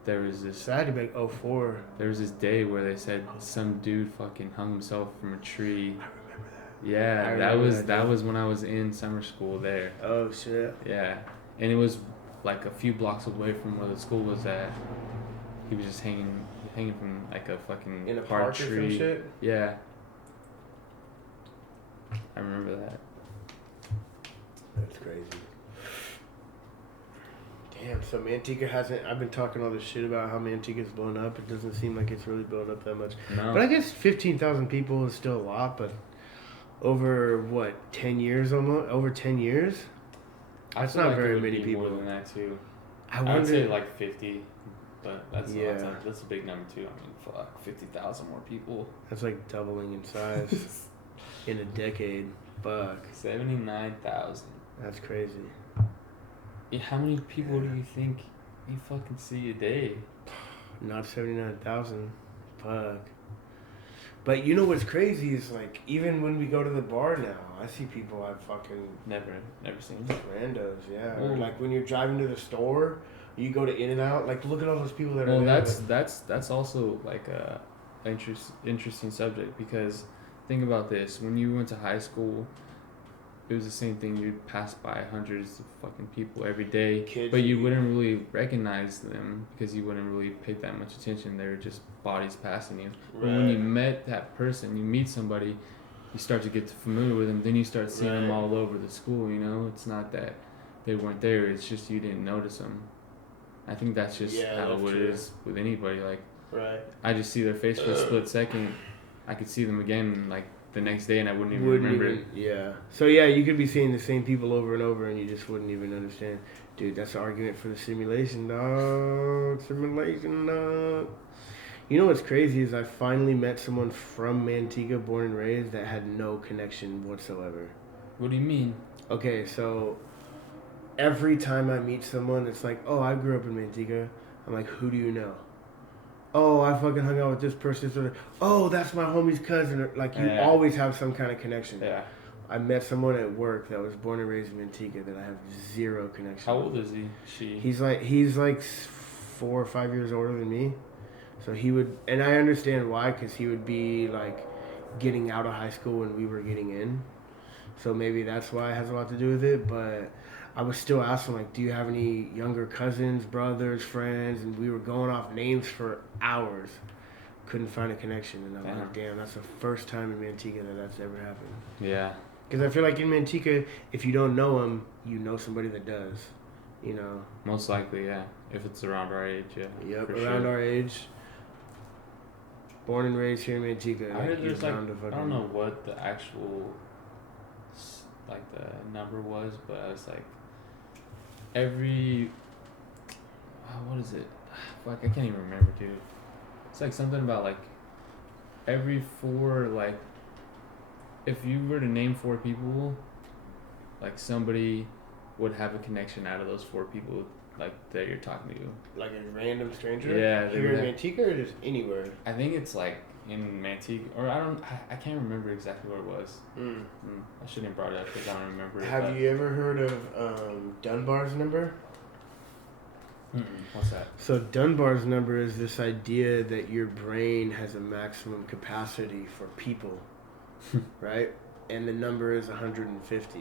there was this... So I had to be like 04. There was this day where they said some dude fucking hung himself from a tree. I remember that. Yeah, that was when I was in summer school there. Oh, shit. Yeah, and it was like a few blocks away from where the school was at. He was just hanging from like a fucking in a hard park tree. Or some shit? Yeah, I remember that. That's crazy. Damn, so Manteca hasn't... I've been talking all this shit about how Manteca's blown up. It doesn't seem like it's really blown up that much. No. But I guess 15,000 people is still a lot, but over, 10 years almost? Over 10 years? That's not very many people. More than that too. I would say like 50, but that's Yeah. that's a big number too. I mean, fuck, 50,000 more people. That's like doubling in size in a decade. Fuck. 79,000. That's crazy. Yeah, how many people do you think you fucking see a day? Not 79,000. Fuck. But you know what's crazy is like even when we go to the bar now, I see people I've fucking Never seen. randos, yeah. Or Ooh. like when you're driving to the store, you go to In-N-Out, like look at all those people that are Well, there. that's also like a interesting subject, because think about this: when you went to high school, it was the same thing. You'd pass by hundreds of fucking people every day, Kids, but you wouldn't really recognize them because you wouldn't really pay that much attention. They were just bodies passing you. But when you met that person, you meet somebody, you start to get familiar with them. Then you start seeing them all over the school. You know, it's not that they weren't there. It's just you didn't notice them. I think that's just how it is with anybody. Like, I just see their face for a split second. I could see them again, like, the next day, and I wouldn't even remember it. Yeah. So yeah, you could be seeing the same people over and over, and you just wouldn't even understand. Dude, that's the argument for the simulation, dog. Simulation, dog. You know what's crazy is I finally met someone from Manteca, born and raised, that had no connection whatsoever. What do you mean? Okay, so every time I meet someone, it's like, oh, I grew up in Manteca. I'm like, who do you know? Oh, I fucking hung out with this person. Oh, that's my homie's cousin. Like, you always have some kind of connection. Yeah. I met someone at work that was born and raised in Manteca that I have zero connection How with. old is he? She? He's like 4 or 5 years older than me. So he would, and I understand why, because he would be like getting out of high school when we were getting in. So maybe that's why it has a lot to do with it. But I was still asking, like, do you have any younger cousins, brothers, friends? And we were going off names for hours. Couldn't find a connection. And I'm like, damn, that's the first time in Manteca that's ever happened. Yeah. Because I feel like in Manteca, if you don't know them, you know somebody that does. You know? Most likely, yeah. If it's around our age, yeah. Yep, for around sure. our age. Born and raised here in Manteca. I heard there's like, bound to I don't know what the actual, like, the number was, but I was like, every, what is it? Fuck, I can't even remember, dude. It's like something about like, every 4, like, if you were to name 4 people, like somebody would have a connection out of those 4 people, like, that you're talking to. Like a random stranger? Yeah. Here in Manteca or just anywhere? I think it's like in Manteca, or I can't remember exactly where it was. I shouldn't have brought it up because I don't remember it. Have you ever heard of Dunbar's number? What's that? So Dunbar's number is this idea that your brain has a maximum capacity for people, right? And the number is 150.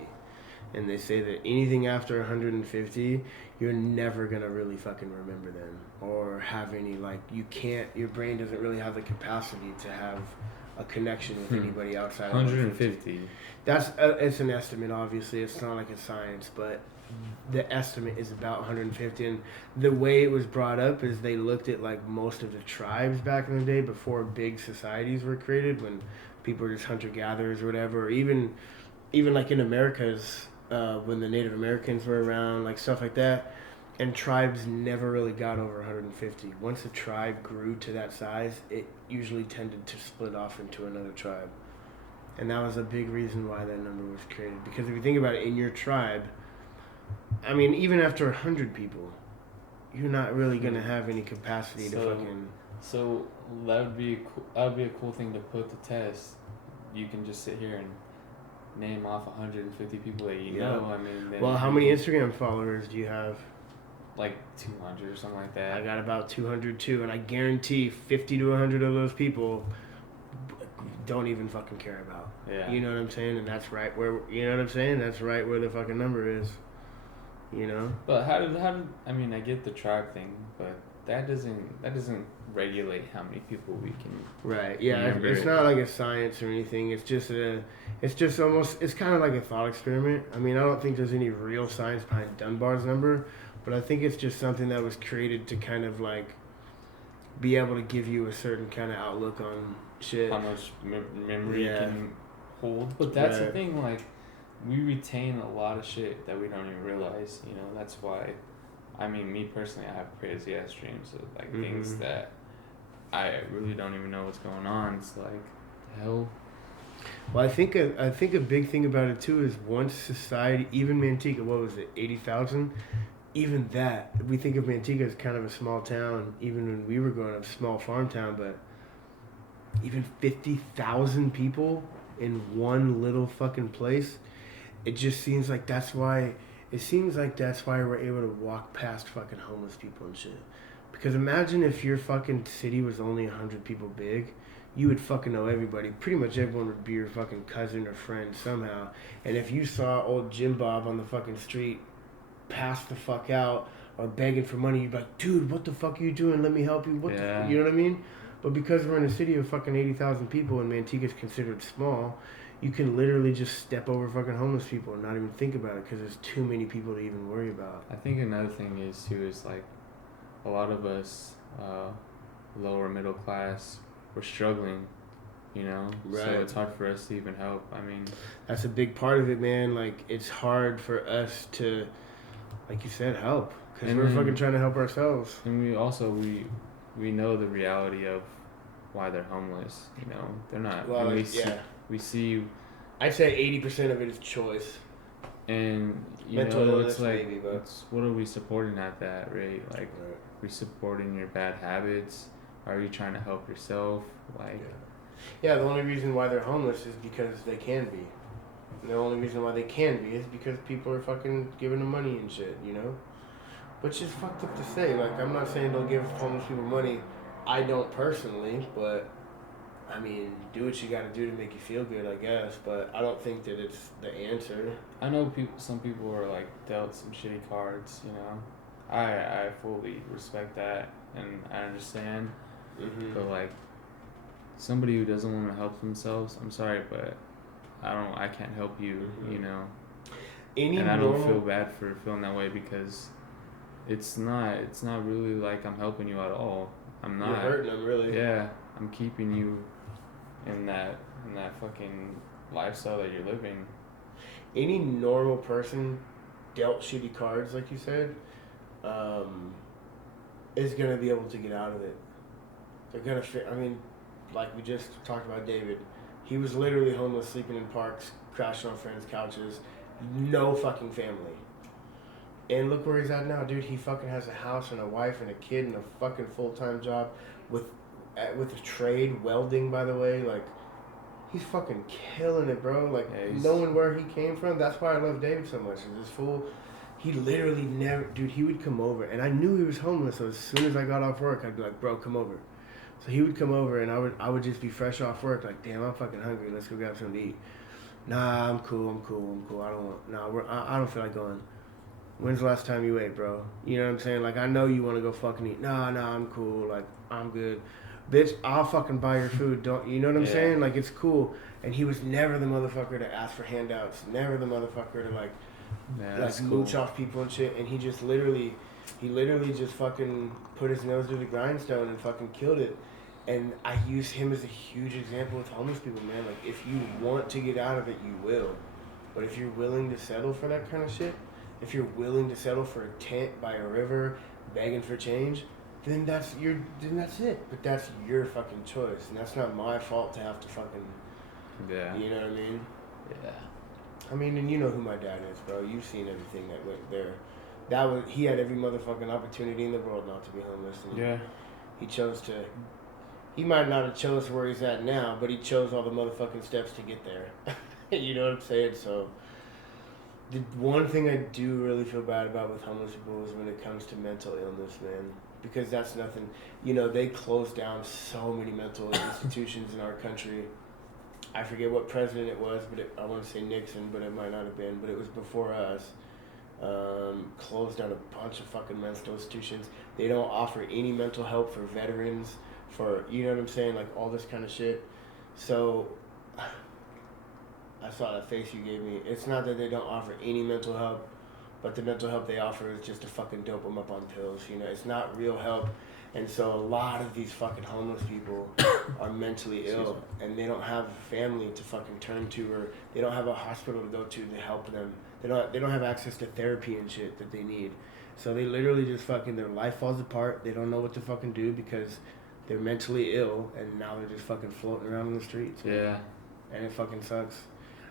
And they say that anything after 150, you're never going to really fucking remember them or have any, like, your brain doesn't really have the capacity to have a connection with anybody outside of 150. That's, it's an estimate, obviously. It's not like a science, but the estimate is about 150. And the way it was brought up is they looked at, like, most of the tribes back in the day before big societies were created, when people were just hunter-gatherers or whatever, or even like in Americas, when the Native Americans were around, like stuff like that, and tribes never really got over 150. Once a tribe grew to that size, it usually tended to split off into another tribe. And that was a big reason why that number was created. Because if you think about it, in your tribe, I mean, even after 100 people, you're not really going to have any capacity to fucking... So that would be a cool thing to put to test. You can just sit here and name off 150 people that you know. I mean, well, how many Instagram followers do you have? Like 200 or something like that. I got about 200 too, and I guarantee 50 to 100 of those people don't even fucking care about. Yeah. You know what I'm saying? And that's right where, you know what I'm saying? That's right where the fucking number is. You know? But how did I mean, I get the tribe thing, but that doesn't regulate how many people we can. Right. Yeah. remember. It's not like a science or anything. It's just almost, it's kind of like a thought experiment. I mean, I don't think there's any real science behind Dunbar's number, but I think it's just something that was created to kind of like be able to give you a certain kind of outlook on shit. How much memory you can hold. But that's the thing, like, we retain a lot of shit that we don't even realize, you know. That's why, I mean, me personally, I have crazy ass dreams of, like, things that I really don't even know what's going on. It's like, the hell? Well, I think a big thing about it too is once society, even Manteca, what was it, 80,000? Even that, we think of Manteca as kind of a small town, even when we were growing up, small farm town, but even 50,000 people in one little fucking place, it just seems like that's why we're able to walk past fucking homeless people and shit. Because imagine if your fucking city was only 100 people big, you would fucking know everybody. Pretty much everyone would be your fucking cousin or friend somehow. And if you saw old Jim Bob on the fucking street pass the fuck out or begging for money, you'd be like, dude, what the fuck are you doing? Let me help you. You know what I mean? But because we're in a city of fucking 80,000 people and Manteca's considered small, you can literally just step over fucking homeless people and not even think about it because there's too many people to even worry about. I think another thing is too is like a lot of us lower middle class, we're struggling, you know. Right. So it's hard for us to even help. I mean, that's a big part of it, man. Like, it's hard for us to, like you said, help because we're fucking trying to help ourselves. And we also we know the reality of why they're homeless. You know, they're not. Well, we see. I'd say 80% of it is choice. And you mental know, illness, it's like, maybe, but what are we supporting at that rate? Like, we supporting your bad habits? Are you trying to help yourself? Like, yeah, the only reason why they're homeless is because they can be. And the only reason why they can be is because people are fucking giving them money and shit, you know? Which is fucked up to say. Like, I'm not saying don't give homeless people money. I don't personally, but I mean, do what you gotta do to make you feel good, I guess. But I don't think that it's the answer. I know some people are like dealt some shitty cards, you know. I fully respect that and I understand. But like somebody who doesn't want to help themselves, I'm sorry, but I can't help you, you know. And I don't feel bad for feeling that way because it's not really like I'm helping you at all. I'm not. You're hurting them, really. Yeah, I'm keeping you in that fucking lifestyle that you're living. Any normal person dealt shitty cards, like you said, is gonna be able to get out of it. They're gonna fit. I mean, like we just talked about David, he was literally homeless, sleeping in parks, crashing on friends' couches, no fucking family. And look where he's at now, dude. He fucking has a house and a wife and a kid and a fucking full-time job with a trade, welding, by the way. Like, he's fucking killing it, bro. Like, knowing where he came from, that's why I love David so much. This fool, he literally never, dude, he would come over. And I knew he was homeless, so as soon as I got off work, I'd be like, bro, come over. So he would come over, and I would just be fresh off work, like, damn, I'm fucking hungry. Let's go grab something to eat. Nah, I'm cool. I don't feel like going. When's the last time you ate, bro? You know what I'm saying? Like, I know you want to go fucking eat. Nah, I'm cool. Like, I'm good. Bitch, I'll fucking buy your food. Don't you know what I'm saying? Like, it's cool. And he was never the motherfucker to ask for handouts. Never the motherfucker to, like mooch off people and shit. And he literally just fucking put his nose to the grindstone and fucking killed it. And I use him as a huge example with homeless people, man. Like, if you want to get out of it, you will. But if you're willing to settle for that kind of shit, if you're willing to settle for a tent by a river, begging for change, then that's it. But that's your fucking choice, and that's not my fault to have to fucking. Yeah. You know what I mean? Yeah. I mean, and you know who my dad is, bro. You've seen everything that went there. He had every motherfucking opportunity in the world not to be homeless. And he chose to. He might not have chose where he's at now, but he chose all the motherfucking steps to get there. You know what I'm saying? So. The one thing I do really feel bad about with homeless people is when it comes to mental illness, man. Because that's nothing. You know, they closed down so many mental institutions in our country. I forget what president it was, but I want to say Nixon, but it might not have been. But it was before us. Closed down a bunch of fucking mental institutions. They don't offer any mental help for veterans, you know what I'm saying? Like, all this kind of shit. So... I saw that face you gave me. It's not that they don't offer any mental help, but the mental help they offer is just to fucking dope them up on pills. You know, it's not real help. And so a lot of these fucking homeless people are mentally ill, and they don't have a family to fucking turn to, or they don't have a hospital to go to help them. They don't have access to therapy and shit that they need. So they literally just fucking, their life falls apart. They don't know what to fucking do because they're mentally ill, and now they're just fucking floating around in the streets. Yeah. And it fucking sucks.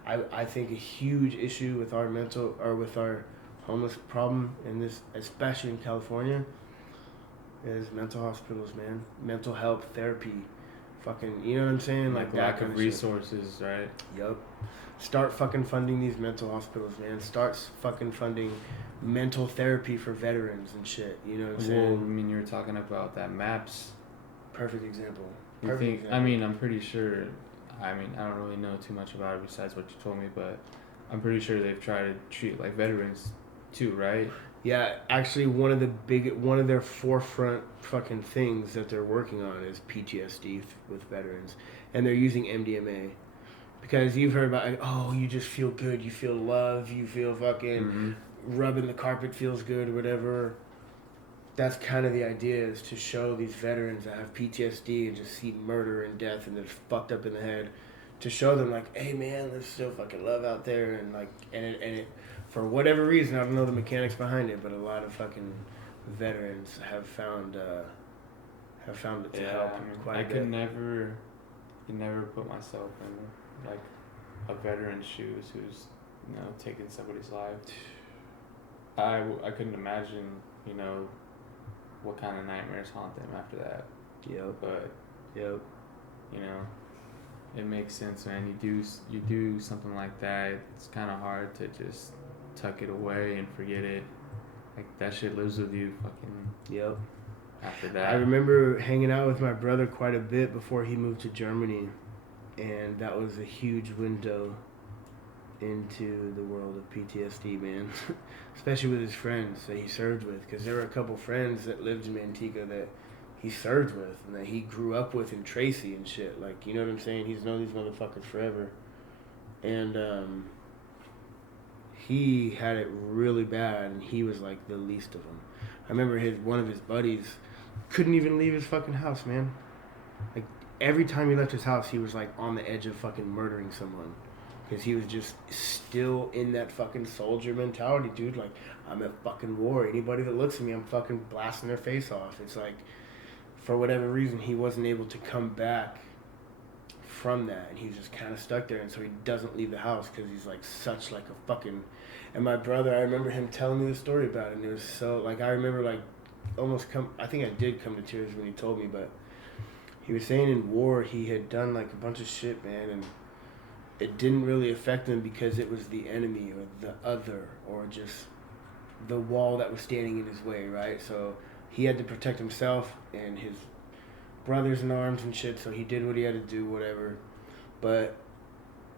I think a huge issue with our homeless problem in this, especially in California, is mental hospitals, man. Mental health therapy, fucking, you know what I'm saying? Like lack of resources, right? Yup. Start fucking funding these mental hospitals, man. Start fucking funding mental therapy for veterans and shit. You know what I'm saying? Well, I mean, you were talking about that MAPS. Perfect example. I mean, I'm pretty sure. I mean, I don't really know too much about it besides what you told me, but I'm pretty sure they've tried to treat like veterans too, right? Yeah, actually, one of their forefront fucking things that they're working on is PTSD with veterans, and they're using MDMA, because you've heard about, like, oh, you just feel good, you feel love, you feel fucking rubbing the carpet feels good or whatever. That's kind of the idea, is to show these veterans that have PTSD and just see murder and death and they're fucked up in the head, to show them, like, hey man, there's still fucking love out there, and like, and it for whatever reason, I don't know the mechanics behind it, but a lot of fucking veterans have found it to help quite a bit. I could never put myself in like a veteran's shoes who's, you know, taking somebody's life. I couldn't imagine, you know, what kind of nightmares haunt them after that. Yep. But yep. You know, it makes sense, man. You do something like that, it's kind of hard to just tuck it away and forget it. Like, that shit lives with you, fucking. Yep. after that. I remember hanging out with my brother quite a bit before he moved to Germany, and that was a huge window into the world of PTSD, man. Especially with his friends that he served with, because there were a couple friends that lived in Manteca that he served with and that he grew up with in Tracy and shit. Like, you know what I'm saying? He's known these motherfuckers forever. And he had it really bad, and he was like the least of them. I remember one of his buddies couldn't even leave his fucking house, man. Like, every time he left his house, he was like on the edge of fucking murdering someone. Because he was just still in that fucking soldier mentality, dude. Like, I'm at fucking war. Anybody that looks at me, I'm fucking blasting their face off. It's like, for whatever reason, he wasn't able to come back from that. And he was just kind of stuck there. And so he doesn't leave the house because he's like such like a fucking... And my brother, I remember him telling me the story about it. And it was so, like, I remember like almost I think I did come to tears when he told me. But he was saying in war, he had done like a bunch of shit, man. And it didn't really affect him because it was the enemy or the other or just the wall that was standing in his way, right? So he had to protect himself and his brothers in arms and shit, so he did what he had to do, whatever. But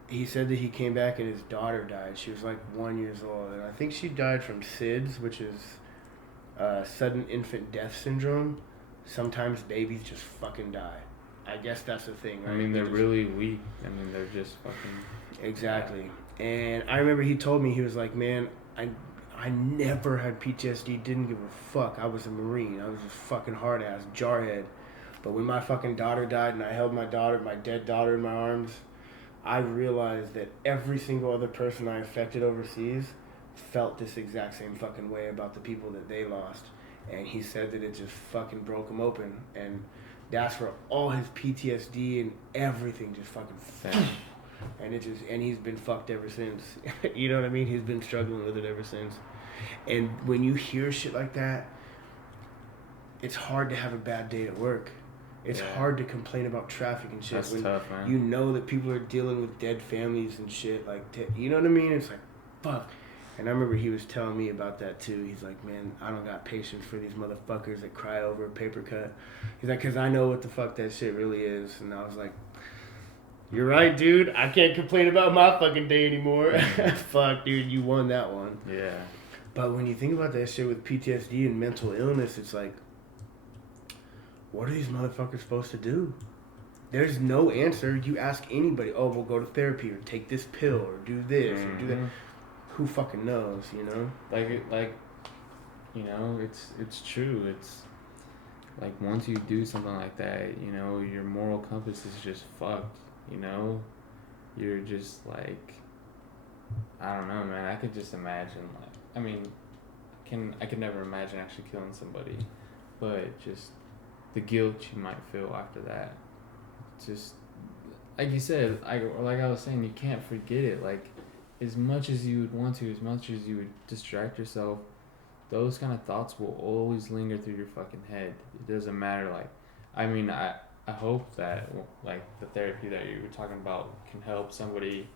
he said that he came back and his daughter died. She was like 1 year old, and I think she died from SIDS, which is sudden infant death syndrome. Sometimes babies just fucking die. I guess that's the thing, right? I mean, they're really weak. I mean, they're just fucking... Exactly. And I remember he told me, he was like, man, I never had PTSD, didn't give a fuck. I was a Marine. I was a fucking hard-ass, jarhead. But when my fucking daughter died and I held my dead daughter in my arms, I realized that every single other person I affected overseas felt this exact same fucking way about the people that they lost. And he said that it just fucking broke him open. And that's where all his PTSD and everything just fucking fell. And he's been fucked ever since. You know what I mean? He's been struggling with it ever since. And when you hear shit like that, it's hard to have a bad day at work. It's hard to complain about traffic and shit. That's when tough, man. you know that people are dealing with dead families and shit. Like, you know what I mean? It's like, fuck. And I remember he was telling me about that too. He's like, man, I don't got patience for these motherfuckers that cry over a paper cut. He's like, because I know what the fuck that shit really is. And I was like, you're right, dude. I can't complain about my fucking day anymore. Fuck, dude, you won that one. Yeah. But when you think about that shit with PTSD and mental illness, it's like, what are these motherfuckers supposed to do? There's no answer. You ask anybody, oh, we'll go to therapy or take this pill or do this or do that. Who fucking knows, you know? Like, you know, it's true. It's like once you do something like that, you know, your moral compass is just fucked. You know, you're just like, I don't know, man. I could just imagine, like, I mean, I could never imagine actually killing somebody, but just the guilt you might feel after that. Just like you said, like I was saying, you can't forget it. Like, as much as you would want to, as much as you would distract yourself, those kind of thoughts will always linger through your fucking head. It doesn't matter. Like, I mean, I hope that, like, the therapy that you were talking about can help somebody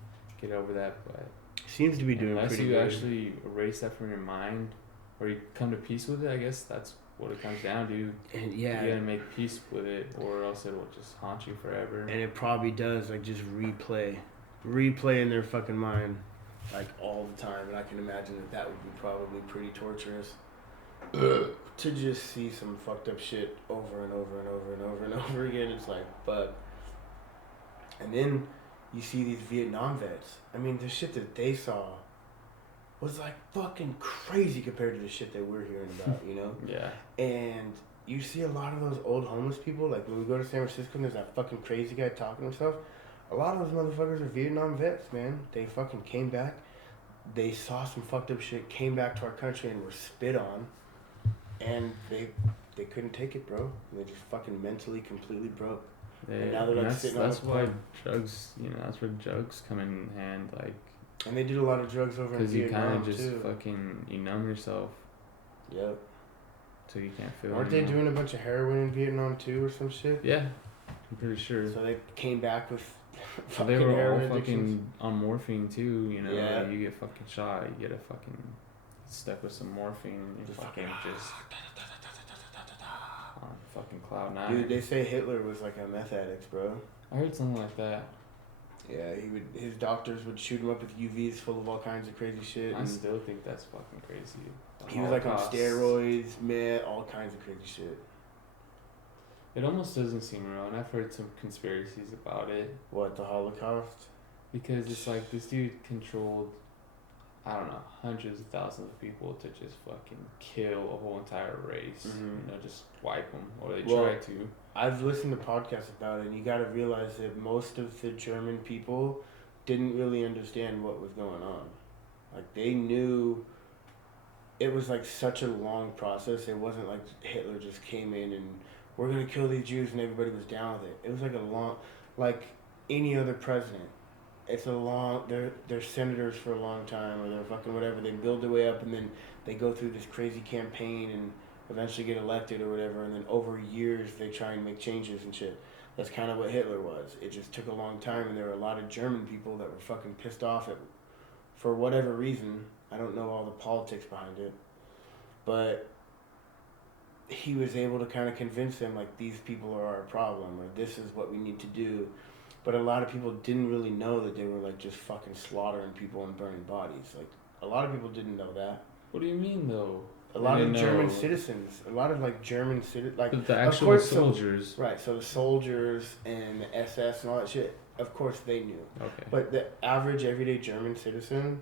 get over that, but seems to be doing unless pretty you good. actually erase that from your mind, or you come to peace with it, I guess that's what it comes down to. And You gotta make peace with it, or else it will just haunt you forever. And it probably does, like, just replay in their fucking mind, like, all the time. And I can imagine that would be probably pretty torturous. To just see some fucked up shit over and over and over and over and over again. It's like, fuck. And then you see these Vietnam vets. I mean, the shit that they saw was like fucking crazy compared to the shit that we're hearing about, you know? Yeah. And you see a lot of those old homeless people, like when we go to San Francisco and there's that fucking crazy guy talking to himself. A lot of those motherfuckers are Vietnam vets, man. They fucking came back. They saw some fucked up shit, came back to our country and were spit on. And they couldn't take it, bro. They just fucking mentally completely broke. And now they're like sitting on that's the why plane. drugs, you know, that's where drugs come in hand, like, And they did a lot of drugs over in because you kind Vietnam of just too. fucking, you numb yourself Yep. so you can't feel. Aren't they doing a bunch of heroin in Vietnam too or some shit? Yeah, I'm pretty sure. So they came back with So fucking they were all heroin fucking addictions. on morphine too, you know. Yeah. Like, you get fucking shot, you get a fucking stuck with some morphine, and you fucking just fucking cloud nine. Dude, they say Hitler was like a meth addict, bro. I heard something like that. Yeah, his doctors would shoot him up with UVs full of all kinds of crazy shit. I And still think that's fucking crazy. he was like on Holocaust. steroids, meth, all kinds of crazy shit. It almost doesn't seem real, and I've heard some conspiracies about it. What, the Holocaust? Because it's like this dude controlled, I don't know, hundreds of thousands of people to just fucking kill a whole entire race. Mhm. You know, just wipe them, or they Well, try to. I've listened to podcasts about it, and you got to realize that most of the German people didn't really understand what was going on. Like, they knew it was like such a long process. It wasn't like Hitler just came in and we're going to kill these Jews and everybody was down with it. It was like a long, like any other president. It's a long, they're senators for a long time, or they're fucking whatever. They build their way up, and then they go through this crazy campaign and eventually get elected or whatever, and then over years they try and make changes and shit. That's kind of what Hitler was. It just took a long time, and there were a lot of German people that were fucking pissed off at, for whatever reason. I don't know all the politics behind it, but he was able to kind of convince them, like, these people are our problem, or this is what we need to do. But a lot of people didn't really know that they were like just fucking slaughtering people and burning bodies. Like, a lot of people didn't know that. What do you mean though? A lot of didn't German know. citizens, a lot of like German citizens, like But the of actual course, soldiers. right? So the soldiers and the SS and all that shit. Of course they knew. Okay. But the average everyday German citizen,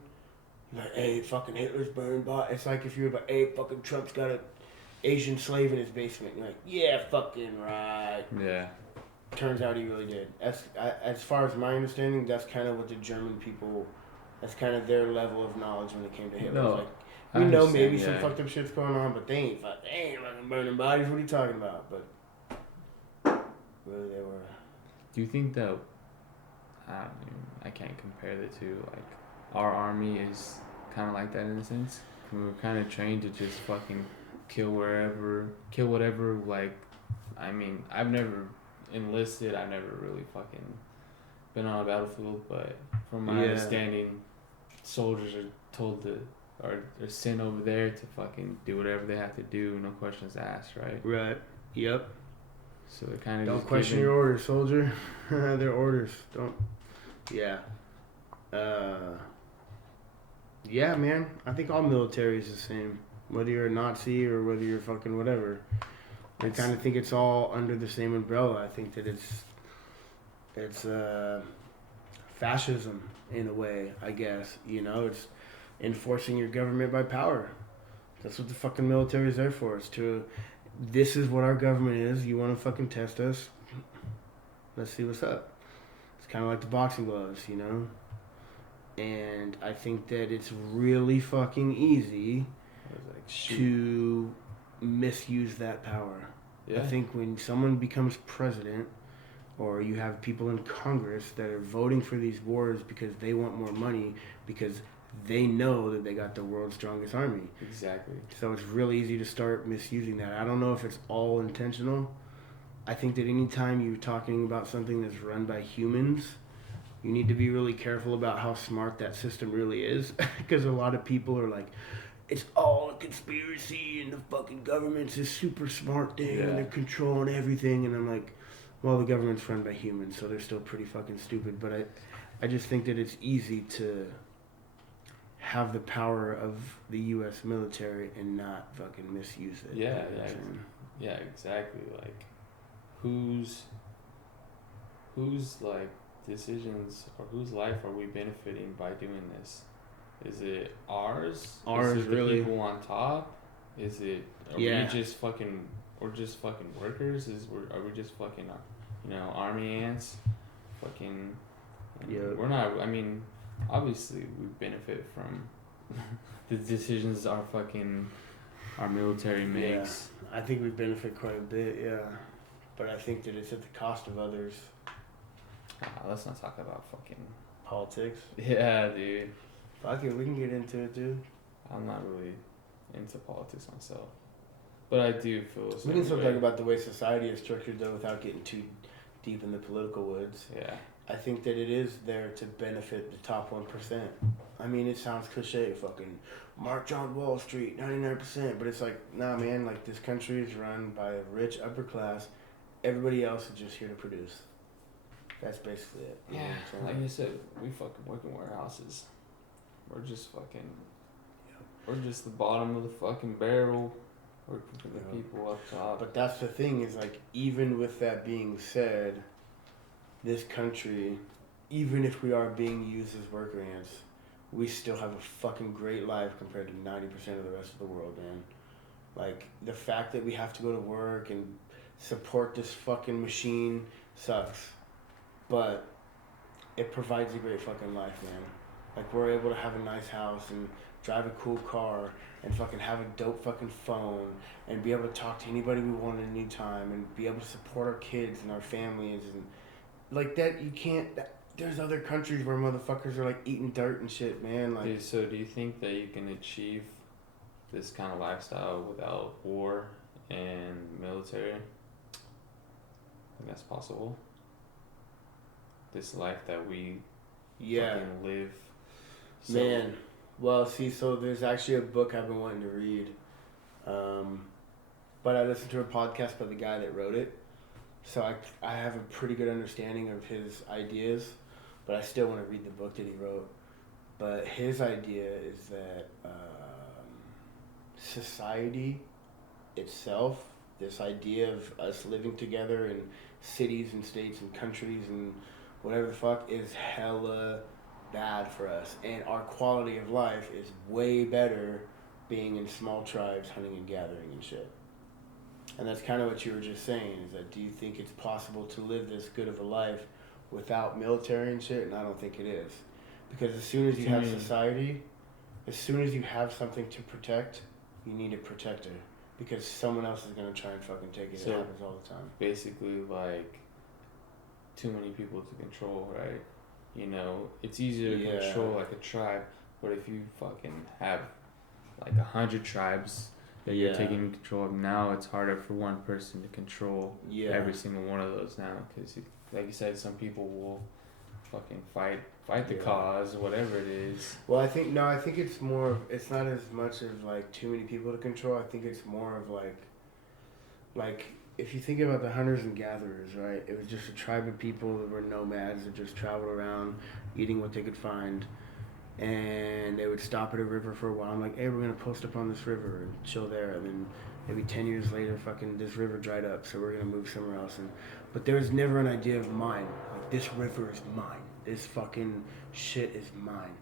like, hey, fucking Hitler's burning bodies. It's like if you were like, hey, fucking Trump's got a Asian slave in his basement. You're like, yeah, fucking right. Yeah. Turns out he really did. As far as my understanding, that's kind of what the German people, that's kind of their level of knowledge when it came to Hitler. No, Like, I we know understand, maybe some yeah. fucked up shit's going on, but they ain't fucking burning bodies. What are you talking about? But really, they were. Do you think that I can't compare the two? Like, our army is kind of like that in a sense. We were kind of trained to just fucking kill whatever. Like, I mean, I've never enlisted. I've never really fucking been on a battlefield, but from my understanding, soldiers are told to, or they're sent over there to fucking do whatever they have to do, no questions asked, right? Right. Yep. So they're kind of Don't just question your orders, soldier. They're orders. Don't. Yeah. Yeah, man. I think all military is the same. Whether you're a Nazi or whether you're fucking whatever. I kind of think it's all under the same umbrella. I think that it's fascism in a way, I guess. You know, it's enforcing your government by power. That's what the fucking military is there for. It's to, this is what our government is. You want to fucking test us? Let's see what's up. It's kind of like the boxing gloves, you know? And I think that it's really fucking easy to misuse that power. Yeah. I think when someone becomes president, or you have people in Congress that are voting for these wars because they want more money, because they know that they got the world's strongest army. Exactly. So it's really easy to start misusing that. I don't know if it's all intentional. I think that anytime you're talking about something that's run by humans, you need to be really careful about how smart that system really is. Because a lot of people are like, it's all a conspiracy and the fucking government's this super smart thing and they're controlling everything. And I'm like, well, the government's run by humans, so they're still pretty fucking stupid. But I just think that it's easy to have the power of the U.S. military and not fucking misuse it. Yeah, yeah, exactly. Like, whose like decisions or whose life are we benefiting by doing this? Is it ours? Ours, Is it the really. people on top? Is it? Are we just fucking? We're just fucking workers. Are we just fucking? Army ants. Fucking. We're not. I mean, obviously we benefit from the decisions our military makes. Yeah, I think we benefit quite a bit. Yeah, but I think that it's at the cost of others. Let's not talk about fucking Politics. Yeah, dude. Fuck it, we can get into it, dude. I'm not really into politics myself, but I do feel. We can still talk about the way society is structured, though, without getting too deep in the political woods. Yeah. I think that it is there to benefit the top 1%. I mean, it sounds cliche, fucking march on Wall Street, 99%, but it's like, nah, man, like this country is run by a rich upper class. Everybody else is just here to produce. That's basically it. You know Yeah, what I'm like saying? you said, we fucking work in warehouses. We're just fucking. We're just the bottom of the fucking barrel, working for the Yeah. people up top. But that's the thing is like, even with that being said, this country, even if we are being used as worker ants, we still have a fucking great life compared to 90% of the rest of the world, man. Like, the fact that we have to go to work and support this fucking machine sucks. But it provides a great fucking life, man. Like, we're able to have a nice house and drive a cool car and fucking have a dope fucking phone and be able to talk to anybody we want at any time and be able to support our kids and our families and like that. You can't. There's other countries where motherfuckers are like eating dirt and shit, man. Like, Dude, so do you think that you can achieve this kind of lifestyle without war and military? I think that's possible. This life that we yeah, fucking live. So, man. Well, see, so there's actually a book I've been wanting to read, but I listened to a podcast by the guy that wrote it, so I have a pretty good understanding of his ideas, but I still want to read the book that he wrote. But his idea is that society itself, this idea of us living together in cities and states and countries and whatever the fuck, is hella bad for us, and our quality of life is way better being in small tribes hunting and gathering and shit. And that's kind of what you were just saying, is that do you think it's possible to live this good of a life without military and shit? And I don't think it is, because as soon as you have society, as soon as you have something to protect, you need a protector, because someone else is going to try and fucking take it. So, it happens all the time. basically, like, too many people to control, right? You know, it's easier to Yeah. control like a tribe, but if you fucking have like 100 tribes that you're Yeah. taking control of, now it's harder for one person to control Yeah. every single one of those now, because like you said, some people will fucking fight the Yeah. cause, whatever it is. Well, I think it's more. It's not as much of like too many people to control. I think it's more of like if you think about the hunters and gatherers, right? It was just a tribe of people that were nomads that just traveled around, eating what they could find, and they would stop at a river for a while. I'm like, hey, we're gonna post up on this river and chill there, and then maybe 10 years later, fucking this river dried up, so we're gonna move somewhere else. But there was never an idea of mine. Like, this river is mine. This fucking shit is mine.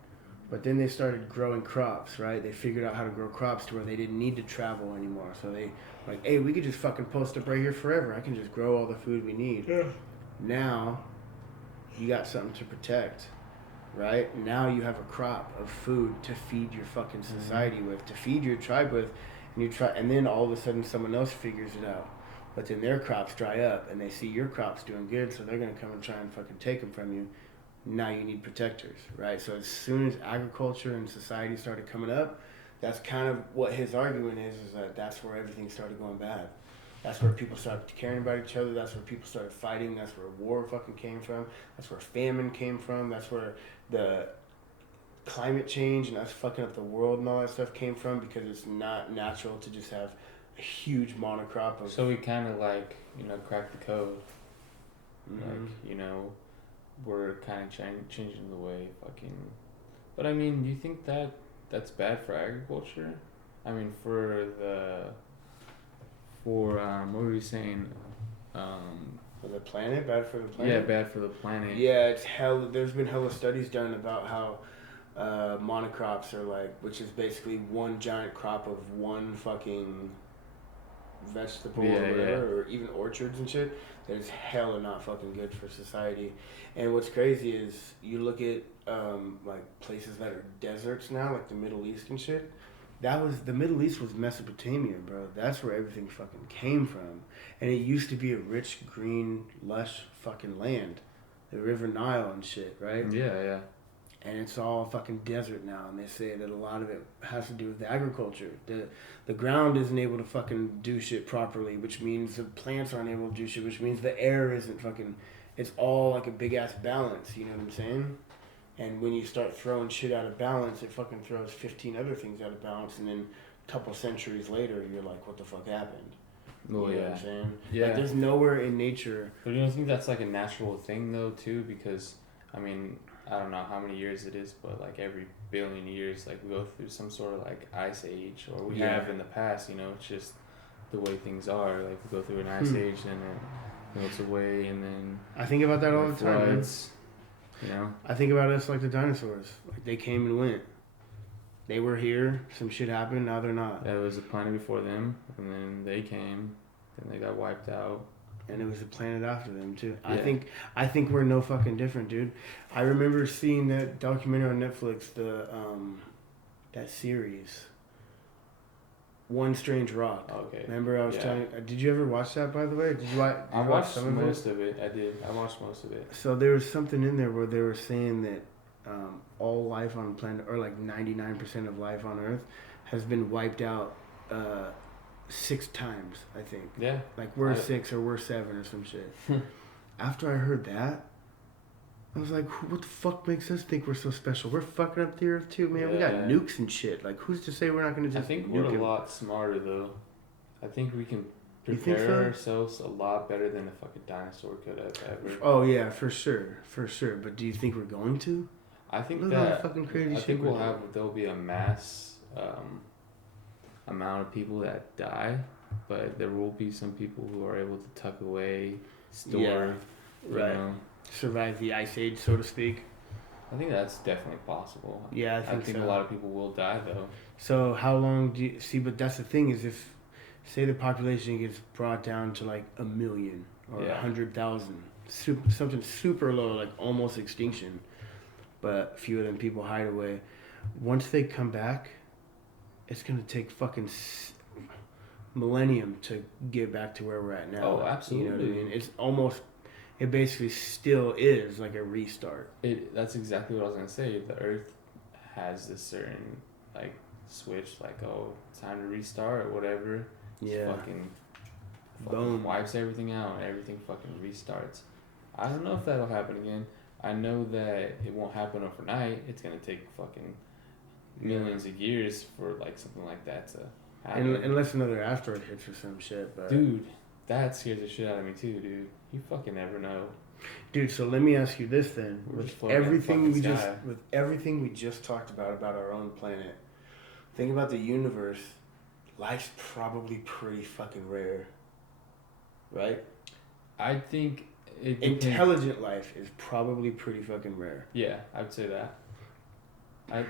But then they started growing crops, right? They figured out how to grow crops to where they didn't need to travel anymore. So they like, hey, we could just fucking post up right here forever. I can just grow all the food we need. Yeah. Now, you got something to protect, right? Now you have a crop of food to feed your fucking society with, to feed your tribe with, and then all of a sudden someone else figures it out. But then their crops dry up, and they see your crops doing good, so they're gonna come and try and fucking take them from you. Now you need protectors, right? So as soon as agriculture and society started coming up, that's kind of what his argument is that that's where everything started going bad. That's where people started caring about each other. That's where people started fighting. That's where war fucking came from. That's where famine came from. That's where the climate change and us fucking up the world and all that stuff came from, because it's not natural to just have a huge monocrop of... So we kind of like, cracked the code. Mhm. Like, we're kind of changing the way fucking... But I mean, do you think that that's bad for agriculture? I mean, for what were we saying? For the planet? Bad for the planet? Yeah, bad for the planet. Yeah, it's hell. There's been hella studies done about how monocrops are like, which is basically one giant crop of one fucking vegetable or whatever, or even orchards and shit. That is hella not fucking good for society. And what's crazy is you look at like places that are deserts now, like the Middle East and shit. The Middle East was Mesopotamia, bro. That's where everything fucking came from. And it used to be a rich, green, lush fucking land. The River Nile and shit, right? Yeah. And it's all fucking desert now, and they say that a lot of it has to do with the agriculture. The ground isn't able to fucking do shit properly, which means the plants aren't able to do shit, which means the air isn't fucking... It's all like a big-ass balance, you know what I'm saying? And when you start throwing shit out of balance, it fucking throws 15 other things out of balance, and then a couple centuries later, you're like, what the fuck happened? Well, You know yeah. what I'm saying? Yeah. Like, there's nowhere in nature. But you don't think that's like a natural thing though too? Because I mean, I don't know how many years it is, but like every billion years, like we go through some sort of like ice age, or we have in the past. You know, it's just the way things are. Like we go through an ice age and it melts away, and then I think about that all the time, man. floods. You know. I think about us like the dinosaurs. Like, they came and went. They were here, some shit happened, now they're not. There was a planet before them, and then they came, then they got wiped out. And it was a planet after them too. Yeah. I think we're no fucking different, dude. I remember seeing that documentary on Netflix, the that series, One Strange Rock. Okay. Remember I was telling. Did you ever watch that, by the way? Did you watch? I watched some of it? most of it. I did. I watched most of it. So there was something in there where they were saying that all life on planet, or like 99% of life on Earth, has been wiped out 6 times, I think. Yeah. Like we're 6 or we're 7 or some shit. After I heard that, I was like, what the fuck makes us think we're so special? We're fucking up the Earth too, man. We got Yeah. nukes and shit. Like, who's to say we're not gonna just I think nuke we're it? a lot smarter though. I think we can You think prepare so? ourselves a lot better than a fucking dinosaur could have ever. Oh yeah, for sure. But do you think we're going to? I think Look at all the that fucking crazy I shit think we're we'll have doing. there'll be a mass amount of people that die, but there will be some people who are able to tuck away, store. Yeah, you right. know. Survive the ice age, so to speak. I think that's definitely possible. Yeah, I I think so. a lot of people will die though. So how long do you see? But that's the thing is, if say the population gets brought down to like 1 million or Yeah. 100,000, something super low, like almost extinction, but a few of them people hide away. Once they come back, it's gonna take fucking millennium to get back to where we're at now. Oh, You know what I absolutely. mean? It's almost. It basically still is like a restart. That's exactly what I was gonna say. The Earth has this certain like switch, like it's time to restart or whatever. Yeah. Fucking Boom. wipes everything out and everything fucking restarts. I don't know if that'll happen again. I know that it won't happen overnight. It's gonna take fucking millions of years for like something like that to happen. Unless another asteroid hits or some shit, but Dude, that scares the shit out of me too, dude. You fucking never know. Dude, so let me ask you this then: We're with just floating in the fucking everything we just talked about our own planet, think about the universe. Life's probably pretty fucking rare, right? I think it depends. Intelligent life is probably pretty fucking rare. Yeah, I would say that.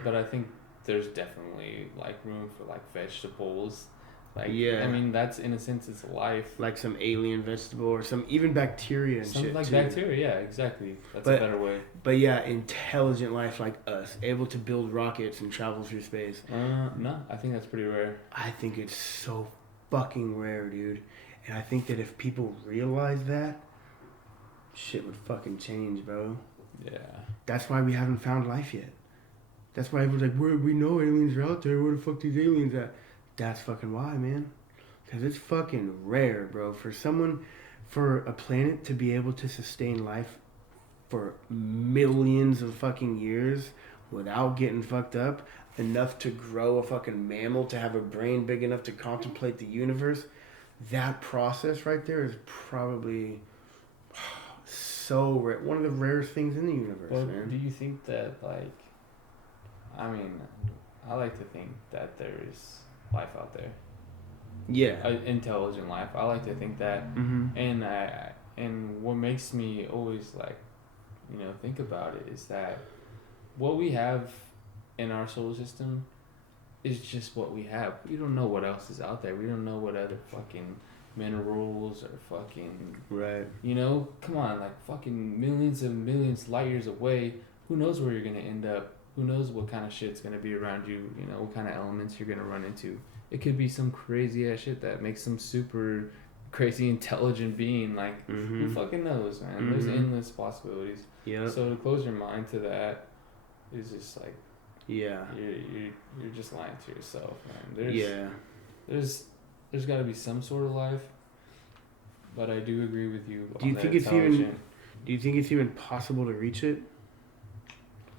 But I think there's definitely like room for like vegetables. Like, Yeah. I mean, that's in a sense it's life. Like some alien vegetable or some even bacteria and Something shit like too. bacteria, yeah, exactly. That's But- a better way. But yeah, intelligent life like us, able to build rockets and travel through space. No, I think that's pretty rare. I think it's so fucking rare, dude. And I think that if people realize that, shit would fucking change, bro. Yeah. That's why we haven't found life yet. That's why everyone's like, we know aliens are out there. Where the fuck these aliens at? That's fucking why, man. Because it's fucking rare, bro. For a planet to be able to sustain life for millions of fucking years without getting fucked up, enough to grow a fucking mammal, to have a brain big enough to contemplate the universe, that process right there is probably so rare. One of the rarest things in the universe, But man. do you think that like, I mean, I like to think that there is life out there, Yeah. intelligent life. I like to think that, Mm-hmm. and what makes me always like, think about it is that what we have in our solar system is just what we have. We don't know what else is out there. We don't know what other fucking minerals or fucking, Right. come on, like fucking millions and millions light years away. Who knows where you're gonna end up? Who knows what kind of shit's gonna be around you? What kind of elements you're gonna run into. It could be some crazy ass shit that makes some super crazy intelligent being. Like, who fucking knows, man? There's Mhm. endless possibilities. Yeah. So to close your mind to that is just like Yeah. you're just lying to yourself, man. Yeah. There's got to be some sort of life, but I do agree with you. Do you on think the it's even- intelligent- Do you think it's even possible to reach it?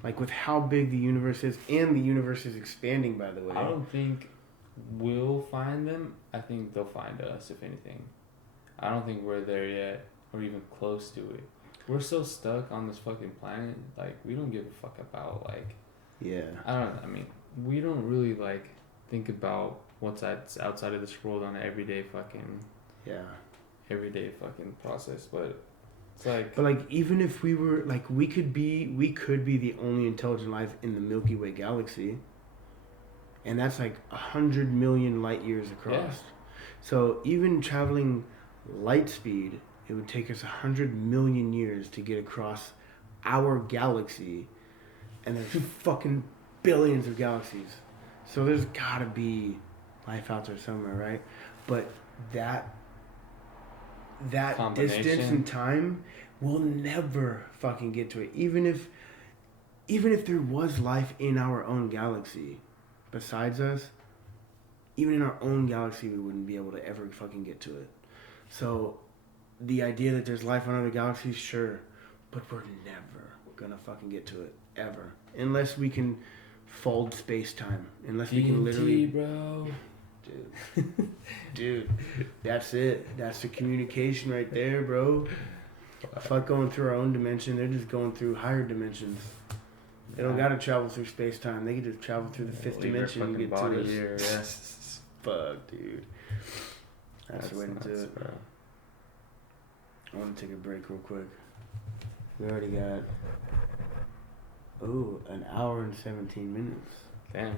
Like with how big the universe is, and the universe is expanding, by the way. I don't think we'll find them. I think they'll find us, if anything. I don't think we're there yet, or even close to it. We're so stuck on this fucking planet, like, we don't give a fuck about, like... Yeah. I mean, we don't really, like, think about what's outside of this world on an everyday fucking... Yeah. Everyday fucking process, but... It's like... But, like, even if we were... Like, we could be the only intelligent life in the Milky Way galaxy. And that's, like, 100 million light years across. Yeah. So, even traveling light speed, it would take us 100 million years to get across our galaxy. And there's fucking billions of galaxies. So there's gotta be life out there somewhere, right? But that distance and time, we'll never fucking get to it. Even if there was life in our own galaxy besides us, even in our own galaxy, we wouldn't be able to ever fucking get to it. So the idea that there's life on other galaxies, sure, but we're never gonna fucking get to it, ever. Unless we can fold space-time. Unless we can literally... bro. Dude, that's it. That's the communication right there, bro. Fuck going through our own dimension. They're just going through higher dimensions. They don't gotta travel through space-time. They can just travel through the fifth dimension and get to us. Here, yeah. Fuck, dude. That's the way to do it. Bro. I want to take a break real quick. We already got, an hour and 17 minutes. Damn.